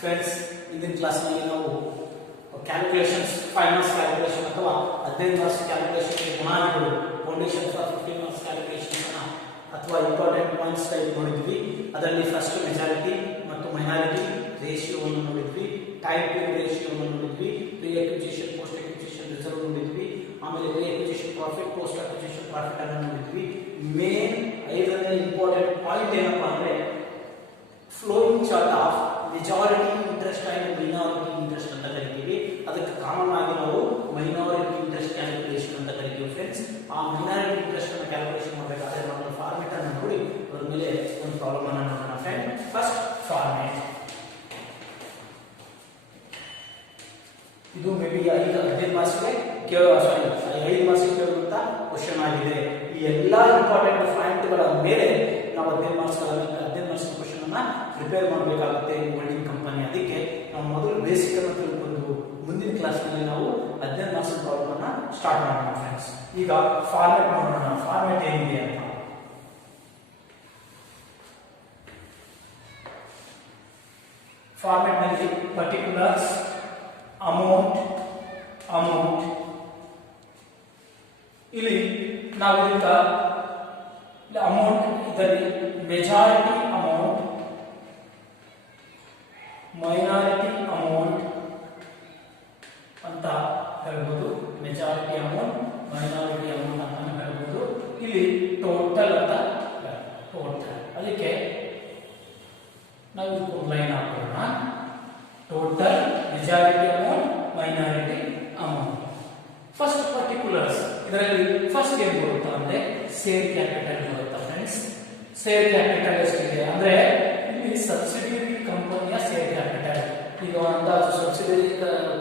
Friends, ಇಂದಿನ ಕ್ಲಾಸ್ನಲ್ಲಿ ನಾವು ಕ್ಯಾಲ್ಕುಲೇಷನ್ಸ್, 5 ಮಾರ್ಕ್ಸ್ ಕ್ಯಾಲ್ಕುಲೇಷನ್ ಅಥವಾ 15 ಮಾರ್ಕ್ಸ್ ಕ್ಯಾಲ್ಕುಲೇಷನ್ ಗುಣಾದಿಗಳು, ಫೌಂಡೇಶನ್ ಫಾರ್ 15 ಮಾರ್ಕ್ಸ್ ಕ್ಯಾಲ್ಕುಲೇಷನ್ ಅಥವಾ ಇಂಪಾರ್ಟೆಂಟ್ ಪಾಯಿಂಟ್ಸ್ ಟೈಪ್ ನೋಡಿದ್ವಿ. ಅದರಲ್ಲಿ ಫಸ್ಟ್ ಮೆಜಾರಿಟಿ ಮತ್ತು ಮೈನಾರಿಟಿ ರೇಷಿಯೋವನ್ನು ನೋಡಿದ್ವಿ, ಟೈಪ್ ರೇಷಿಯೋವನ್ನು ನೋಡಿದ್ವಿ, pre acquisition, post acquisition reserve ನೋಡಿದ್ವಿ, ಆಮೇಲೆ pre acquisition profit, post acquisition profit ಅನ್ನು ನೋಡಿದ್ವಿ. ಮೇನ್ 5ನೇ ಇಂಪಾರ್ಟೆಂಟ್ ಪಾಯಿಂಟ್ ಏನಪ್ಪಾ ಅಂದ್ರೆ flowing chart of majority interest and minority interest ಅಂತ ಕರಿತೀವಿ. ಅದಕ್ಕೆ ಕಾಮನ್ ಆಗಿ ನಾವು ಮೈನಾರಿಟಿ ಇಂಟ್ರೆಸ್ಟ್ ಕ್ಯಾಲ್ಕುಲೇಷನ್ ಅಂತ ಕರಿತೀವಿ. ಫ್ರೆಂಡ್ಸ್, ಆ ಮೈನಾರಿಟಿ ಇಂಟ್ರೆಸ್ಟ್ ಅನ್ನು ಕ್ಯಾಲ್ಕುಲೇಷನ್ ಮಾಡಬೇಕಾದ್ರೆ ನಾವು ಫಾರ್ಮೆಟ್ ಅನ್ನು ನೋಡಿ ಅದರ ಮೇಲೆ ಒಂದು ಪ್ರಾಬ್ಲಮ್ ಅನ್ನು ನೋಡೋಣ. Friend, first format. ಇದು ಮೇ ಬಿ 15 ಮಾರ್ಕ್ಸ್ಗೆ ಐದು ಮಾರ್ಕ್ಸ್ಗೆ ಕೇಳುವಂತ ಕ್ವಶನ್ ಆಗಿದೆ. ಈ ಎಲ್ಲಾ ಇಂಪಾರ್ಟೆಂಟ್ ಪಾಯಿಂಟ್ಗಳ ಮೇಲೆ ನಾವು 15 ಮಾರ್ಕ್ಸ್ ಕ್ವಶನ್ ಅನ್ನ ಪ್ರಿಪೇರ್ ಮಾಡಬೇಕಾಗುತ್ತೆ ಹೋಲ್ಡಿಂಗ್ ಕಂಪನಿ. ಅದಕ್ಕೆ ನಾವು ಮೊದಲು ಬೇಸಿಕ್ ಅನ್ನು ತಿಳ್ಕೊಂಡು ಮುಂದಿನ ಕ್ಲಾಸ್ ನಲ್ಲಿ ನಾವು 15 ಮಾರ್ಕ್ಸ್ ಪ್ರಾಬ್ಲಮ್ ಅನ್ನ ಸ್ಟಾರ್ಟ್ ಮಾಡೋಣ. ಫ್ರೆಂಡ್ಸ್, ಈಗ ಫಾರ್ಮೆಟ್ ಮಾಡೋಣ. ಫಾರ್ಮೆಟ್ ಏನಿದೆ ಅಂತ ಫಾರ್ಮೆಟ್ ನಲ್ಲಿ ಪರ್ಟಿಕ್ಯುಲರ್ಸ್, ಅಮೌಂಟ್ ಇಲ್ಲಿ ನಾವು ಅಮೌಂಟ್ ಇದರಲ್ಲಿ ಮೆಜಾರಿಟಿ ಅಮೌಂಟ್, ಮೈನಾರಿಟಿ ಅಮೌಂಟ್ ಅಂತ ಹೇಳ್ಬೋದು. ಮೆಜಾರಿಟಿ ಅಮೌಂಟ್, ಮೈನಾರಿಟಿ ಅಮೌಂಟ್ ಅಂತ ಹೇಳ್ಬೋದು. ಇಲ್ಲಿ ಟೋಟಲ್ ಅಂತ ಟೋಟಲ್. ಅದಕ್ಕೆ ನಾವು ಲೈನ್ ಹಾಕೋಣ. Total, majority amount, minority amount. First particulars. ಇದರಲ್ಲಿ ಫಸ್ಟ್ ಏನ್ ಬರುತ್ತಾ ಅಂದ್ರೆ ಶೇರ್ ಕ್ಯಾಪಿಟಲ್ ಬರುತ್ತಾ. ಫ್ರೆಂಡ್ಸ್, ಶೇರ್ ಕ್ಯಾಪಿಟಲ್ ಎಷ್ಟಿದೆ ಅಂದ್ರೆ ಇಲ್ಲಿ ಸಬ್ಸಿಡಿಯರಿ ಕಂಪನಿಯ ಶೇರ್ ಕ್ಯಾಪಿಟಲ್. ಈಗ ಅಂದಾಜು ಸಬ್ಸಿಡಿಯರಿ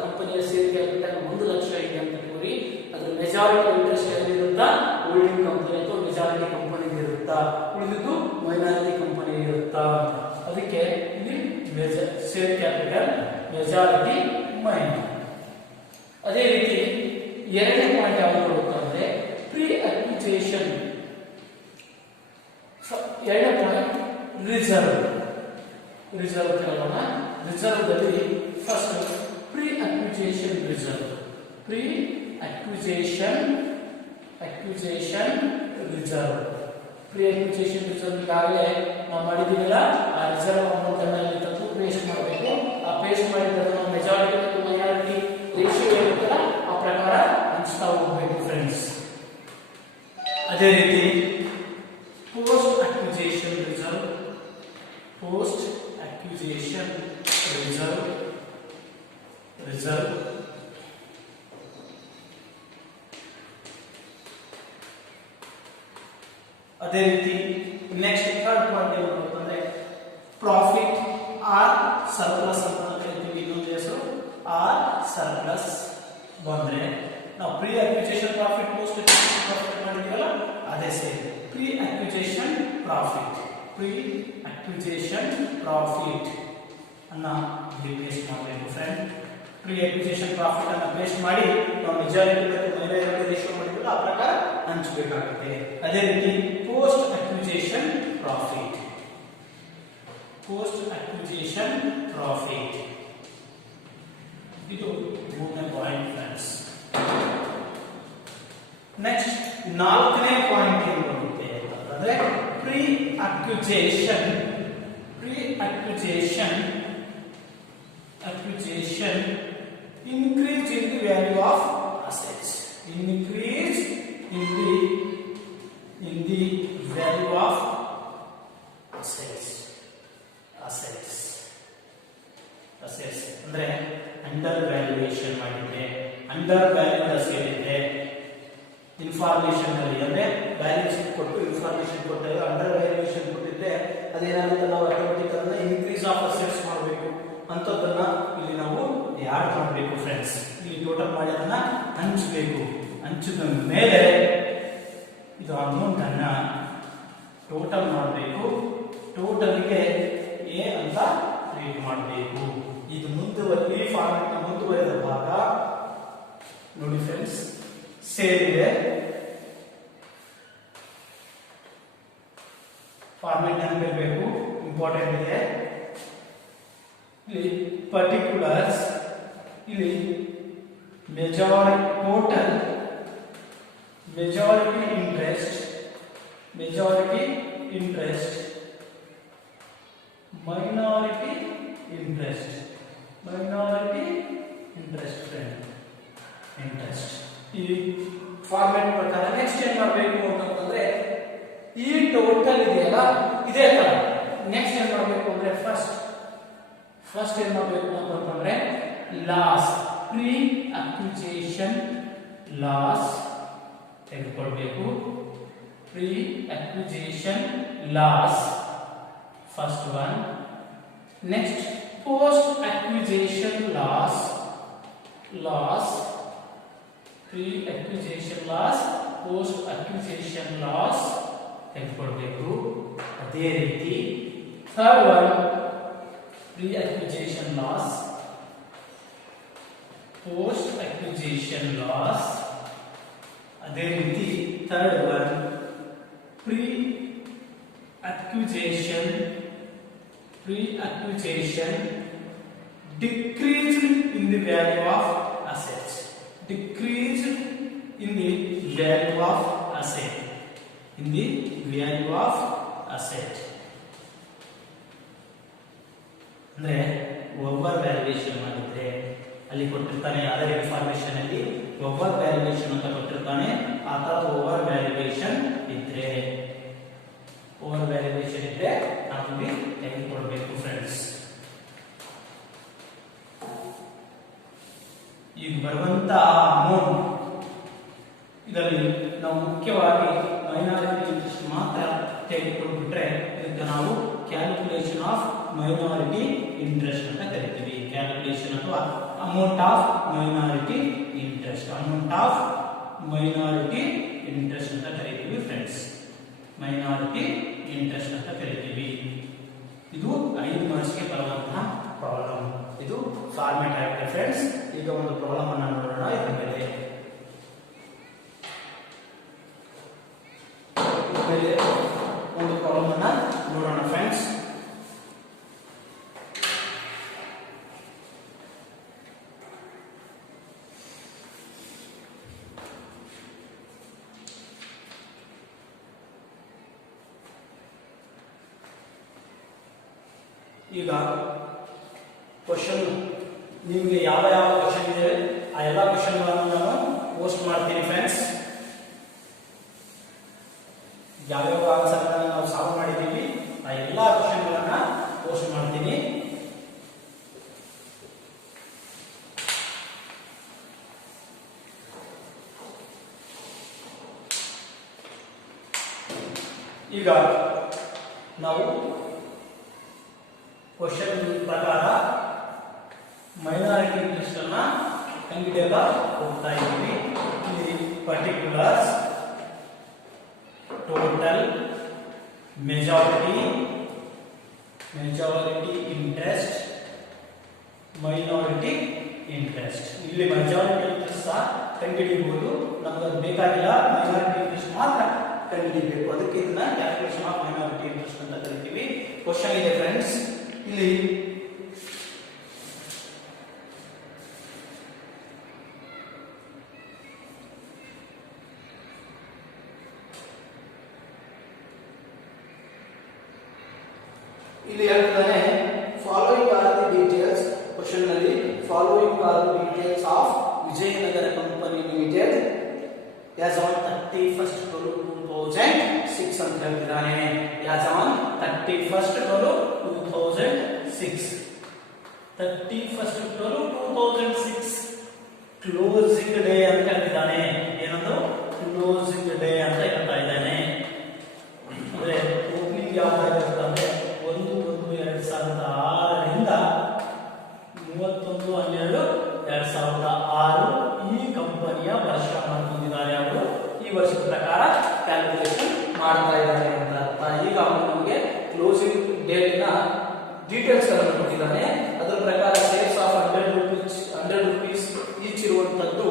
ಕಂಪನಿಯ ಶೇರ್ ಕ್ಯಾಪಿಟಲ್ 1 ಲಕ್ಷ ಇದೆ ಅಂತ ತಿಳ್ಕೊಳ್ಳಿ. ಅದ್ರ ಮೆಜಾರಿಟಿ ಇಂಟ್ರೆಸ್ಟ್ ಎಲ್ಲಿರುತ್ತಾ ಹೋಲ್ಡಿಂಗ್ ಕಂಪನಿ ಅಥವಾ ಮೆಜಾರಿಟಿ ಕಂಪನಿ ಇರುತ್ತಾ, ಉಳಿದಿದ್ದು ಮೈನಾರಿಟಿ ಕಂಪನಿ ಇರುತ್ತಾ. ಅದಕ್ಕೆ ಇಲ್ಲಿ ಶೇರ್ ಕ್ಯಾಪಿಟಲ್, ಮೆಜಾರಿಟಿ, ಮೈನಾರಿಟಿ. ಅದೇ ರೀತಿ ಎರಡನೇ ಪಾಯಿಂಟ್ ಯಾವುದು ಬರುತ್ತೆ ಅಂದ್ರೆ ಪ್ರೀ ಅಕ್ವಿಜಿಷನ್. ಎರಡನೇ ಪಾಯಿಂಟ್ ರಿಸರ್ವ್. ಕೇಳೋಣ. ರಿಸರ್ವ್ ದಲ್ಲಿ first pre acquisition reserve. Pre acquisition reserve. Pre acquisition reserve ಈಗಾಗಲೇ ನಾವು ಮಾಡಿದೀವಲ್ಲ, ಆ ರಿಸರ್ವ್ ಅಮೌಂಟ್ ಅನ್ನು ಇಲ್ಲಿ ತಂದು ಪೇಸ್ಟ್ ಮಾಡಬೇಕು. ಆ ಪೇಸ್ಟ್ ಮಾಡಿದ್ರೆ ಮೆಜಾರಿಟಿ ಮತ್ತು ಮೈನಾರಿಟಿ ರೇಷಿಯೋ ಇರುತ್ತಲ್ಲ ಆ ಪ್ರಕಾರ ಹಂಚ್ತಾ ಹೋಗಬೇಕು. ಫ್ರೆಂಡ್ಸ್, ಅದೇ ರೀತಿ ಪೋಸ್ಟ್ ಅಕ್ವಿಜಿಷನ್ ರಿಸರ್ವ್. ಅದೇ ರೀತಿ ನೆಕ್ಸ್ಟ್ ಥರ್ಡ್ ಪಾಯಿಂಟ್ ಏನು ಬರುತ್ತಂದ್ರೆ ಪ್ರಾಫಿಟ್ ಆರ್ ಸರ್ಪ್ಲಸ್ ಅಂತ ಕರಿತೀವಿ. ಇನ್ನೊಂದು ಹೆಸರು ಆರ್ ಸರ್ಪ್ಲಸ್ ಬಂದ್ರೆ ನಾವು pre acquisition profit, post acquisition profit ಮಾಡಿದೀವಲ್ಲ ಅದೇ ಸೇಮ್. ಪ್ರೀ ಅಕ್ವಿಜಿಷನ್ ಪ್ರಾಫಿಟ್ ಅನ್ನ ಪೇಸ್ಟ್ ಮಾಡಬೇಕು. ಫ್ರೆಂಡ್, ಪ್ರೀ ಅಕ್ವಿಜಿಷನ್ ಪ್ರಾಫಿಟ್ ಅನ್ನ ಪೇಸ್ಟ್ ಮಾಡಿ ನಾವು ಮೆಜಾರಿಟಿ ಮತ್ತು ಮೈನಾರಿಟಿ ರೇಷಿಯೋ ಮಾಡಿದ್ವಲ್ಲ ಆ ಪ್ರಕಾರ ಹಂಚಬೇಕಾಗುತ್ತೆ. ಅದೇ ರೀತಿ ಪೋಸ್ಟ್ ಅಕ್ವಿಜಿಷನ್ ಪ್ರಾಫಿಟ್ ಇದು 3ನೇ ಪಾಯಿಂಟ್. ಫ್ರೆಂಡ್ಸ್, ನೆಕ್ಸ್ಟ್ 4ನೇ ಪಾಯಿಂಟ್ ಏನು ಬರುತ್ತೆ ಅಂತಂದ್ರೆ pre acquisition increase in the value of assets. Increase in the value of assets ಅಂದ್ರೆ ಅಂಡರ್ ವ್ಯಾಲ್ಯೂಯೇಷನ್ ಮಾಡಿದ್ರೆ, ಅಂಡರ್ ವ್ಯಾಲ್ಯೂಡ್ ಅಸೆಟ್ ಇದೆ ಇನ್ಫಾರ್ಮೇಶನ್ ಅಲ್ಲಿ, ಅಂದ್ರೆ ಬ್ಯಾಲೆನ್ಸ್ ಶೀಟ್ ಕೊಟ್ಟು ಇನ್ಫಾರ್ಮೇಶನ್ ಕೊಟ್ಟಾಗ ಅಂಡರ್ ವ್ಯಾಲ್ಯೂಯೇಷನ್ ಕೊಟ್ಟಿದ್ರೆ ಅದೇನಾಗುತ್ತೆ, ನಾವು ಆಟೋಮೆಟಿಕ್ ಅದನ್ನ ಇನ್ಕ್ರೀಸ್ ಆಫ್ ಅಸೆಟ್ಸ್ ಮಾಡಬೇಕು ಅಂತದನ್ನ ಇಲ್ಲಿ ನಾವು ಯಾಡ್ ಮಾಡಬೇಕು. ಫ್ರೆಂಡ್ಸ್, ಇಲ್ಲಿ ಟೋಟಲ್ ಮಾಡಿ ಅದನ್ನ ಹಂಚಬೇಕು. ಹಂಚಿದ ಮೇಲೆ ಇದು ಅಮೌಂಟ್ ಅನ್ನ ಟೋಟಲ್ ಮಾಡಬೇಕು. ಟೋಟಲ್ಗೆ ಎ ಅಂತ ಟ್ರೀಟ್ ಮಾಡಬೇಕು. ಇದು ಈ ಫಾರ್ಮೆಟ್ ನ ಮುಂದುವರೆದ ಭಾಗ ನೋಡಿ. ಫ್ರೆಂಡ್ಸ್, ಸೇಲ್ ಇದೆ. ಫಾರ್ಮೆಟ್ ನೆನಪಿರಬೇಕು, ಇಂಪಾರ್ಟೆಂಟ್ ಇದೆ. ಇಲ್ಲಿ ಪರ್ಟಿಕ್ಯುಲರ್ಸ್, ಇಲ್ಲಿ majority total, majority interest, majority interest, minority interest, minority interest friend, interest. ಈ ಫಾರ್ಮ್ಯಾಟ್ ಪ್ರಕಾರ ನೆಕ್ಸ್ಟ್ ಏನ್ ಮಾಡಬೇಕು ಅಂತಂದ್ರೆ ಈ ಟೋಟಲ್ ಇದೆಯಲ್ಲ ಇದೇ ತರ ನೆಕ್ಸ್ಟ್ ಏನ್ ಮಾಡಬೇಕು ಅಂದ್ರೆ ಫಸ್ಟ್ ಏನ್ ಮಾಡಬೇಕು ಅಂತಂದ್ರೆ ಲಾಸ್, ಪ್ರೀ ಅಕ್ವಿಜಿಷನ್ ಲಾಸ್ ತೆಗೆದುಕೊಳ್ಬೇಕು. Pre acquisition loss first one. Next post acquisition loss, pre acquisition loss, post acquisition loss ತೆಗೆದುಕೊಳ್ಬೇಕು. ಅದೇ ರೀತಿ third one pre acquisition loss, post acquisition loss. ಅದೇ ರೀತಿ third one pre acquisition decreased in the value of assets, decreased in the value of asset, in the value of asset. ಅಂದ್ರೆ over valuation ಮಾಡಿದ್ರೆ ಅಲ್ಲಿ ಕೊಟ್ಟಿರ್ತಾನೆ ಅದರ information ಅಲ್ಲಿ over valuation ಅಂತ ಕೊಟ್ಟಿರ್ತಾನೆ. ಆ ತರ ಓವರ್ ವ್ಯಾಲ್ಯೂಯೇಷನ್ ಇದ್ರೆ ನಾವು ಇಲ್ಲಿ ತೆಗೆದುಕೊಳ್ಬೇಕು ಫ್ರೆಂಡ್ಸ್. ಈಗ ಬರುವಂತ ಅಮೌಂಟ್ ಇದರಲ್ಲಿ ನಾವು ಮುಖ್ಯವಾಗಿ ಮೈನಾರಿಟಿ ಇಂಟ್ರೆಸ್ಟ್ ಮಾತ್ರ ತೆಗೆದುಕೊಂಡ್ಬಿಟ್ರೆ ಇದಕ್ಕೆ ನಾವು ಕ್ಯಾಲ್ಕುಲೇಷನ್ ಆಫ್ ಮೈನಾರಿಟಿ ಇಂಟ್ರೆಸ್ಟ್ ಅಂತ ಕರಿತೀವಿ. ಕ್ಯಾಲ್ಕುಲೇಷನ್ ಅಥವಾ amount of minority interest, amount of minority interest ಅಂತ ಕರಿತೀವಿ ಫ್ರೆಂಡ್ಸ್. ಮೈನಾರಿಟಿ ಇಂಟ್ರೆಸ್ಟ್ ಅಂತ ಕರಿತೀವಿ. ಇದು 5 ಮಾರ್ಕ್ಸ್ಗೆ ಬರುವಂತಹ ಪ್ರಾಬ್ಲಮ್. ಇದು ಫಾರ್ಮ್ಯಾಟ್ ಆಗಿದೆ ಫ್ರೆಂಡ್ಸ್. ಈಗ ಒಂದು ಪ್ರಾಬ್ಲಮ್ ಅನ್ನು ನೋಡೋಣ. ಇದರ ಮೇಲೆ ಒಂದು ಪ್ರಾಬ್ಲಮ್ ಅನ್ನು ನೋಡೋಣ ಫ್ರೆಂಡ್ಸ್. ಈಗ ಕ್ವಶನ್ ನಿಮಗೆ ಯಾವ ಕ್ವಶನ್ ಇದೆ ಆ ಎಲ್ಲ ಕ್ವಶನ್ಗಳನ್ನು ನಾನು ಪೋಸ್ಟ್ ಮಾಡ್ತೀನಿ ಫ್ರೆಂಡ್ಸ್. ಯಾವ್ಯಾವ ಆನ್ಸರ್ ನಾವು ಸಾಲ್ವ್ ಮಾಡಿದ್ದೀವಿ ಆ ಎಲ್ಲ ಕ್ವಶನ್ಗಳನ್ನ ಪೋಸ್ಟ್ ಮಾಡ್ತೀನಿ. ಈಗ ನಾವು ಕ್ವಶನ್ ಪ್ರಕಾರ ಮೈನಾರಿಟಿ ಇಂಟ್ರೆಸ್ಟ್ ಅನ್ನ ಕಂಡುಹಿಡಿಯಲು ಹೋಗ್ತಾ ಇದ್ದೀವಿ. ಇಲ್ಲಿ particulars, total, majority interest, minority interest. ಇಲ್ಲಿ ಮೆಜಾರಿಟಿ ಇಂಟ್ರೆಸ್ಟ್ ಸಹ ಕಂಡುಹಿಡಿಯಬಹುದು. ನಮಗೆ ಅದು ಬೇಕಾಗಿಲ್ಲ, ಮೈನಾರಿಟಿ ಇಂಟ್ರೆಸ್ಟ್ ಮಾತ್ರ ಕಂಡುಹಿಡಿಯಬೇಕು. ಅದಕ್ಕೆ ಇದನ್ನ ಕ್ಯಾಲ್ಕುಲೇಷನ್ ಆಫ್ ಮೈನಾರಿಟಿ ಇಂಟ್ರೆಸ್ಟ್ ಅಂತ ಕರಿತೀವಿ. ಕ್ವಶನ್ ಇದೆ ಫ್ರೆಂಡ್ಸ್. ಇಲ್ಲಿ ಹೇಳ್ತಾನೆ following are the details. Question ನಲ್ಲಿ following are the details of Vijayanagara company limited as on 31st 2006 ಅಂತ ಹೇಳ್ತಿದ್ದಾನೆ. As on 31st 2006, 31st 2006 closing day ಅಂತ ಹೇಳ್ತಿದ್ದಾನೆ. ಏನದು ಕ್ಲೋಸಿಂಗ್ ಡೇ ಅಂತ ಹೇಳ್ತಾ ಇದ್ದಾನೆ. ಅಂದ್ರೆ ಓಪನಿಂಗ್ ಯಾವ್ದಾಗಿರುತ್ತೆ ಅಂದ್ರೆ 1/1/2006ರಿಂದ 31/12/2006 ಈ ಕಂಪನಿಯ ವರ್ಷ ಹೊಂದಿದ್ದಾರೆ. ಅವರು ಈ ವರ್ಷದ ಪ್ರಕಾರ ಕ್ಯಾಲ್ಕುಲೇಷನ್ ಮಾಡ್ತಾ ಇದ್ದಾರೆ ಅಂತ ಅರ್ಥ. ಈಗ ಅವನು ನಮಗೆ ಕ್ಲೋಸಿಂಗ್ ಡೇಟ್ ನ ಡೀಟೇಲ್ಸ್ ಅನ್ನು ಕೊಟ್ಟಿದ್ದಾನೆ. ಅದರ ಪ್ರಕಾರ ಸೇಲ್ಸ್ ಆಫ್ 100 rupees ಈಚ್ ಇರುವಂತದ್ದು